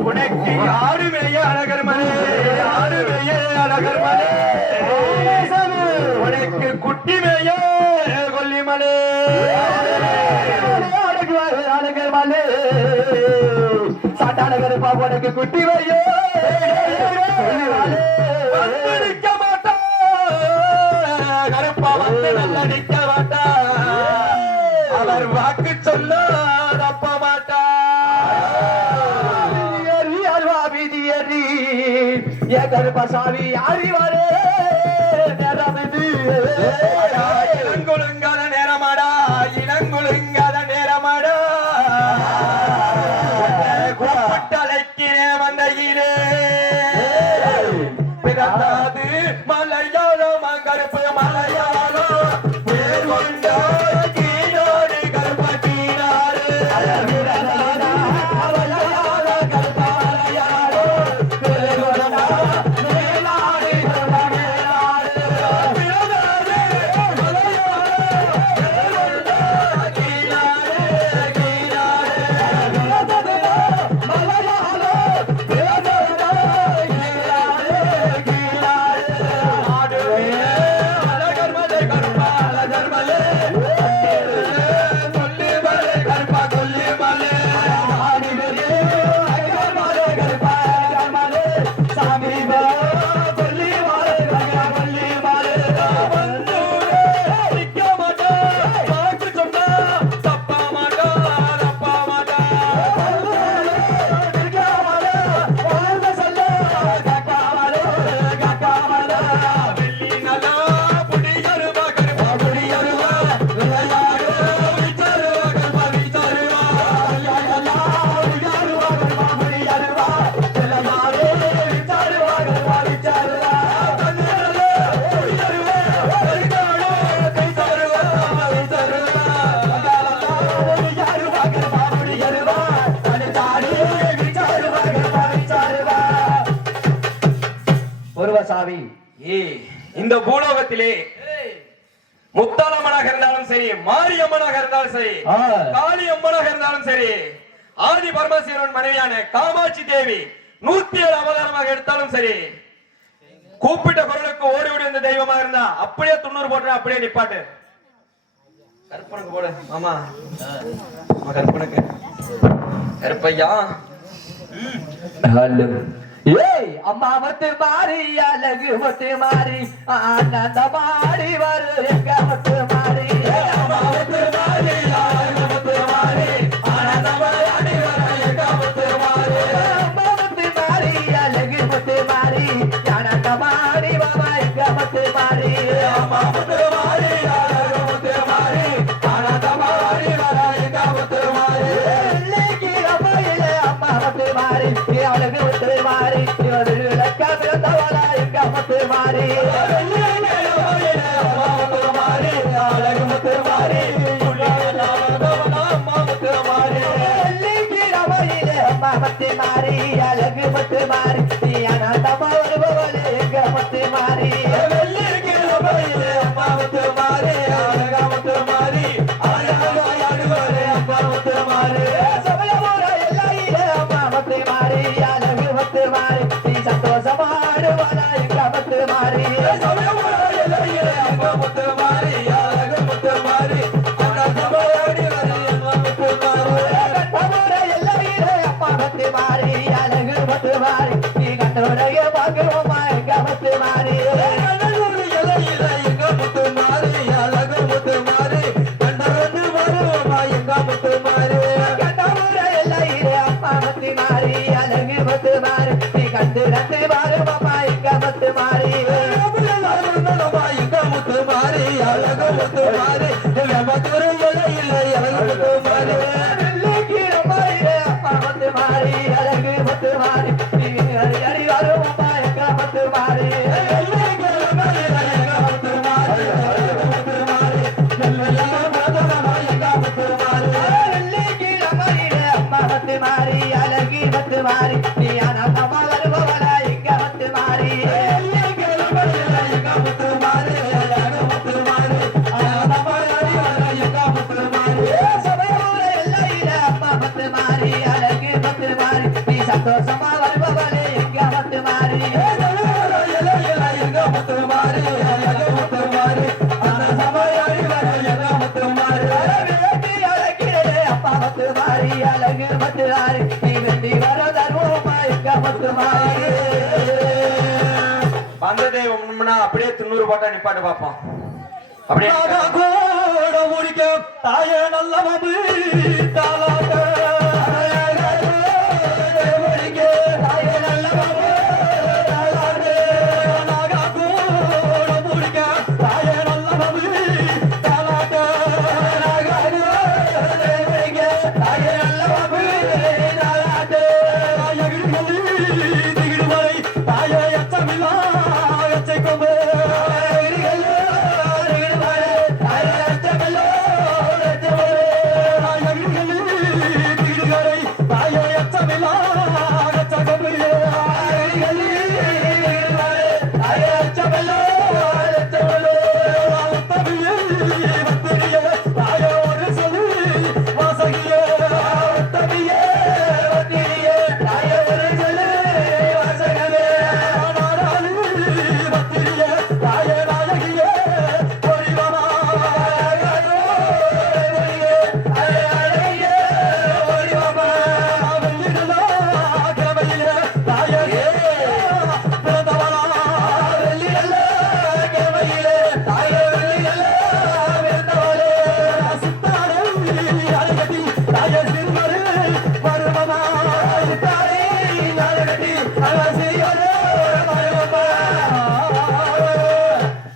உனக்கு ஆடு மேய அழகர் மனே, ஆடு மேய அழகர் மனே, உனக்கு குட்டி மேய கொல்லிமலே, அழகர் மலே சாட்டாளகர் பாப்பனுக்கு குட்டி மேய அடிக்க மாட்டா கருப்பா வந்து நல்ல அடிக்க மாட்டா அவர் வாக்கு சொல்ல தப்ப மாட்டா அல்வா விதியறி கருப்பசாமி அறிவாரே நேரம் இது இளங்குழுங்காத நேரமாடா இளங்குழுங்காத நேரமாடா கூப்பிட்டலைக்கிறே வந்தையிலே பிறந்தாது மலையாளோ கருப்பு மலையாளோ பேர் கொண்டா சாமி இந்த பூலோகத்திலே முத்தாளம்மனாக இருந்தாலும் சரி, மாரியம்மனாக இருந்தாலும் சரி, காளி அம்மனாக இருந்தாலும் சரி, ஆதி பரமசிவன் மனைவியான காமாட்சி தேவி 107 அவதாரமாக எடுத்தாலும் சரி, கூப்பிட்ட குரலுக்கு ஓடி ஓடி வந்த தெய்வமாக இருந்தா அப்படியே 90 போட்டு அப்படியே நிப்பாட்டு. கற்பனுக்கு போடு ஆமா கற்பனுக்கு கருப்பையா. ஏய் அம்மா மத்து மாறி அழகு மத்து மாறி ஆனந்த மாறி வரு எங்க மத்து மாறி அம்மா மத்து மாறி அழகு மத்து மாறி ஆனந்த மாறி வரு எங்க மத்து மாறி அம்மா மத்து மாறி அழகு மத்து மாறி ஆனந்த மாறி பாபா எங்க மத்து மாறி அம்மா மத்து மாறி அழகு மத்து மாறி ஆனந்த மாறி வரு எங்க மத்து மாறி லேக்கி அம்மையிலே அம்மா மத்து மாறி அழகு மத்து மாறி மாறி அழகு முத்து மாறி மத்து மாறி அழகு முத்து மாறி அனாதமா வருபவளே எங்க முத்து மாறி முத்து மாறி அழகா முத்து மாறி அழகா எங்க முத்து மாறி அழகு முத்து மாறி அந்த சபையாடி வரி எங்க முத்து மாறி கண்டமுறை எல்லையிலே அப்பா முத்து மாறி அழகு முத்து மாறி நீ கண்டோடைய பார்க்கிறோமா எங்க முத்து மாறி கடலூர் எல்லையில எங்க முத்து மாறி அழகு முத்து மாறி கண்டவந்து வருவோமா எங்க முத்து மாறி கண்டமுறை எல்லையிலே அப்பா முத்து மாறி அழகு முத்து மாறி நீ கண்டு நந்து பாருமா எங்க முத்து மாறி எங்க முத்து மாறி அழகு முத்து மாறி மதுரை எல்லையில அழகு முத்து மாறி வெள்ளைக்கீரை மாறிலே அப்பா முத்து மாறி அழகு முத்து மாறி நீ அடி வருவோமா எங்க முத்து மாறி வெள்ளைக்கீரை மாறிலே அப்பா முத்து மாறி அழகு முத்து மாறி நீ அனப்பமா வருபவளா எங்க முத்து மாறி சபையோர எல்லையிலே அப்பா முத்து மாறி அழகு முத்து மாறி நீ சந்தோஷமா வருபவளே எங்க முத்து மாறி அப்பா முத்து மாறி அழகு முத்து மாறி நீ வெண்டி வர தருவோமா எங்க முத்து மாறி வந்ததே ஒண்ணுன்னா அப்படியே 90 பாட்டா நிப்பாட்டு பாப்போம் அப்படியே கூட முடிக்க தாய நல்லவபு தாலாக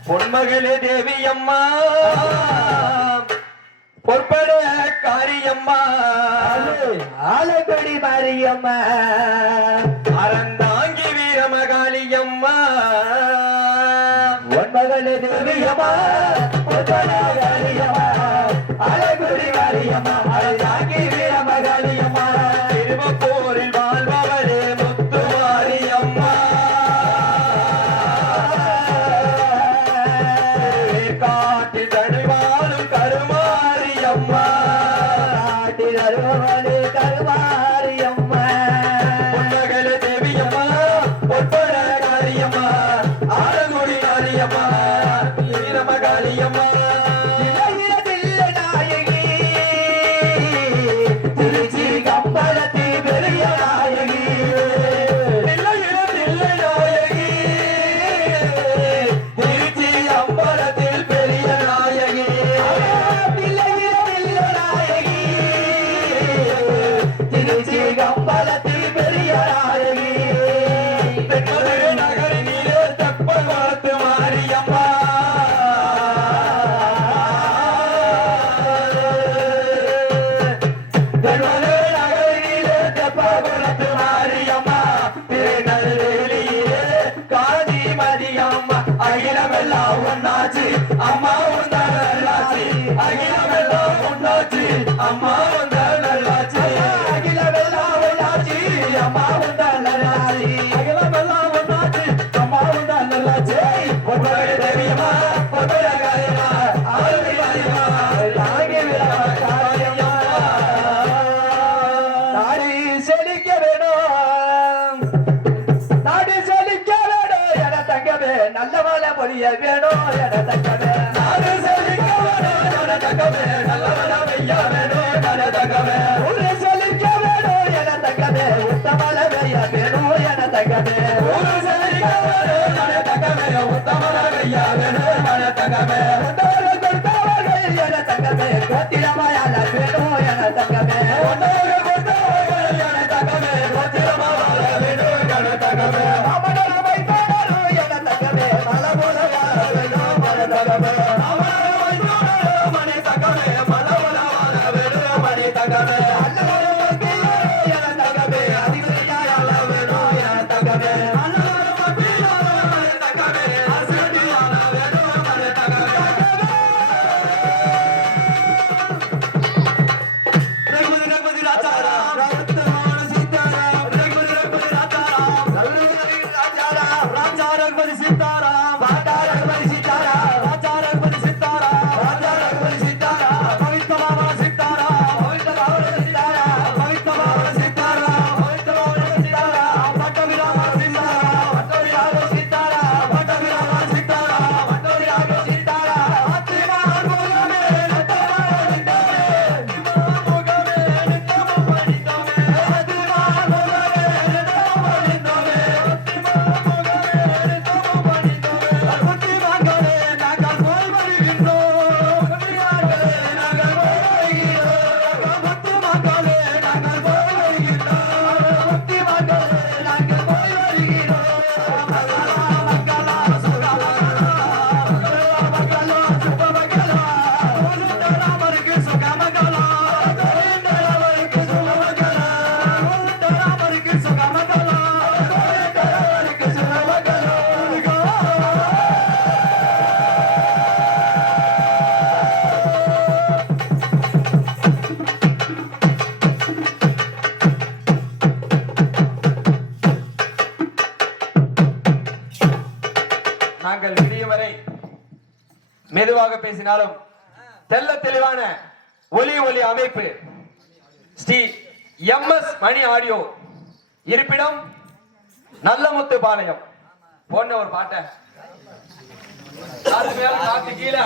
பொன்மகளே தேவி அம்மா பொற்பட காரியம்மா ஆலக்குடி மாரியம்மா அறந்தாங்கி வீரமகாளியம்மா ஒன்பகலே தேவியம்மா காளியம்மா ஆலக்குடி மாரியம்மா அழகாகி வீரமகாளியம்மா திருவப்போரில் வாழ்பவளே முத்து மாரியம்மா காட்டில் தடுவாளும் கருமாரியம்மா காட்டில் அருவமலே கருமாரியம்மா பொன்மகளே தேவியம்மா பொற்பட காரியம்மா ஆலங்குடி மாரியம்மா வீரமகாளியம்மா இளையிறதில்லை நாயகி திருச்சி கம்பளத்தி பெரிய நாயகி இல்லையிடத்தில்லை நாயகி திருச்சி அம்பலத்தில் பெரிய நாயகி இளையிறதில்லை நாயகி திருச்சி கம்பளத்தி பெரிய நாயகி தென்மதுரை நகரினிலே தெப்பல் வளர்த்து மாரியம்மா தென்மதுரை நகரினிலே தெப்பல் வளர்த்து மாரியம்மா திருநெல்வேலியிலே காஞ்சி மதியம்மா அகிலமெல்லாம் ஒன்னாச்சு அம்மா உந்த நல்லாச்சு அகிலமெல்லாம் ஒன்னாச்சு அம்மா உந்த நல்லாச்சு அகிலமெல்லாம் ஒன்னாச்சு அம்மா உந்த நல்லாச்சு அகிலமெல்லாம் ஒன்னாச்சு அம்மா உந்த நல்லாச்சு பொற்பட தேவியம்மா பொற்பட காரியம்மா ஆளுமை மாரியம்மா நாகி வீரமகாளியம்மா நாடி செழிக்க வேணும் நாடி செழிக்க வேணும் என தங்கவே நல்ல மழை பொழிய வேணும் என தங்கவே வேணும் மன தங்கமே ஒன்னோடு கொடுத்தவர்கள் என தங்கமே கோத்திரமாயால வேணும் என தங்கமே ஒன்னோடு கொடுத்தவர்கள் என தங்கமே கோத்திரமாயால வேணும் என தங்கமே அமரர் வைத்தாரும் என தங்கமே மலை போல வாழ வேணும் மன தங்கமே அமரர் வைத்தாரும் மணி தங்கமே மலை போல வாழ வேணும் மணி தங்கமே அல்லவரும் வக்கீலரும் என தங்கமே அதிகாரியால வேணும் என தங்கமே அல்லவரும் வக்கீலரும் மணி தங்கமே அரசியலால வேணும் மணி தங்கமே ரகுபதி ராஜாராம் ரகுத்தமான சீதாராம் ரகுபதி ராஜாராம் ராஜா ரகுபதி சீதாராம் ராஜா ரகுபதி சீதாராம் ராஜா ரகுபதி சீதாராம் ராஜா ரகுபதி சீதாராம் பவித்ரமான சீதாராம் பவித்ரமான சீதாராம் பவித்ரமான சீதாராம் பவித்ரமான சீதாராம் பட்டவிராம சீதாராம் பட்டவிராம சீதாராம் பட்டவிராம சீதாராம் பட்டவிராம சீதாராம் ஆத்மா முகமே நத்தமா நிந்தமே முகமே நித்தம பணிதமே ஆத்மா முகமே நித்தம பணிதமே ஆத்மா முகமே நித்தம பணிதமே புத்தி மங்களே நாங்கள் போய் வருகின்றோம் புத்தி மங்களே நாங்கள் போய் வருகின்றோம் புத்தி மங்களே நாங்கள் போய் வருகின்றோம் புத்தி மங்களே நாங்கள் போய் வருகின்றோம் மங்களா மங்களா சுகமங்களா மங்களா சுபமங்களா ராமருக்கு சுகமங்களா ராமருக்கு சுகமங்களா ராமருக்கு சுகமங்களா ராமருக்கு சுகமங்களா நாங்கள் விடிய வரை மெதுவாக பேசினாலும் தெள்ள தெளிவான ஒலி அமைப்பு ஸ்ரீ MS மணி ஆடியோ இருப்பிடம் நல்லமுத்து பாளையம் போன்ற ஒரு பாட்டை காத்து மேல காத்து கீழே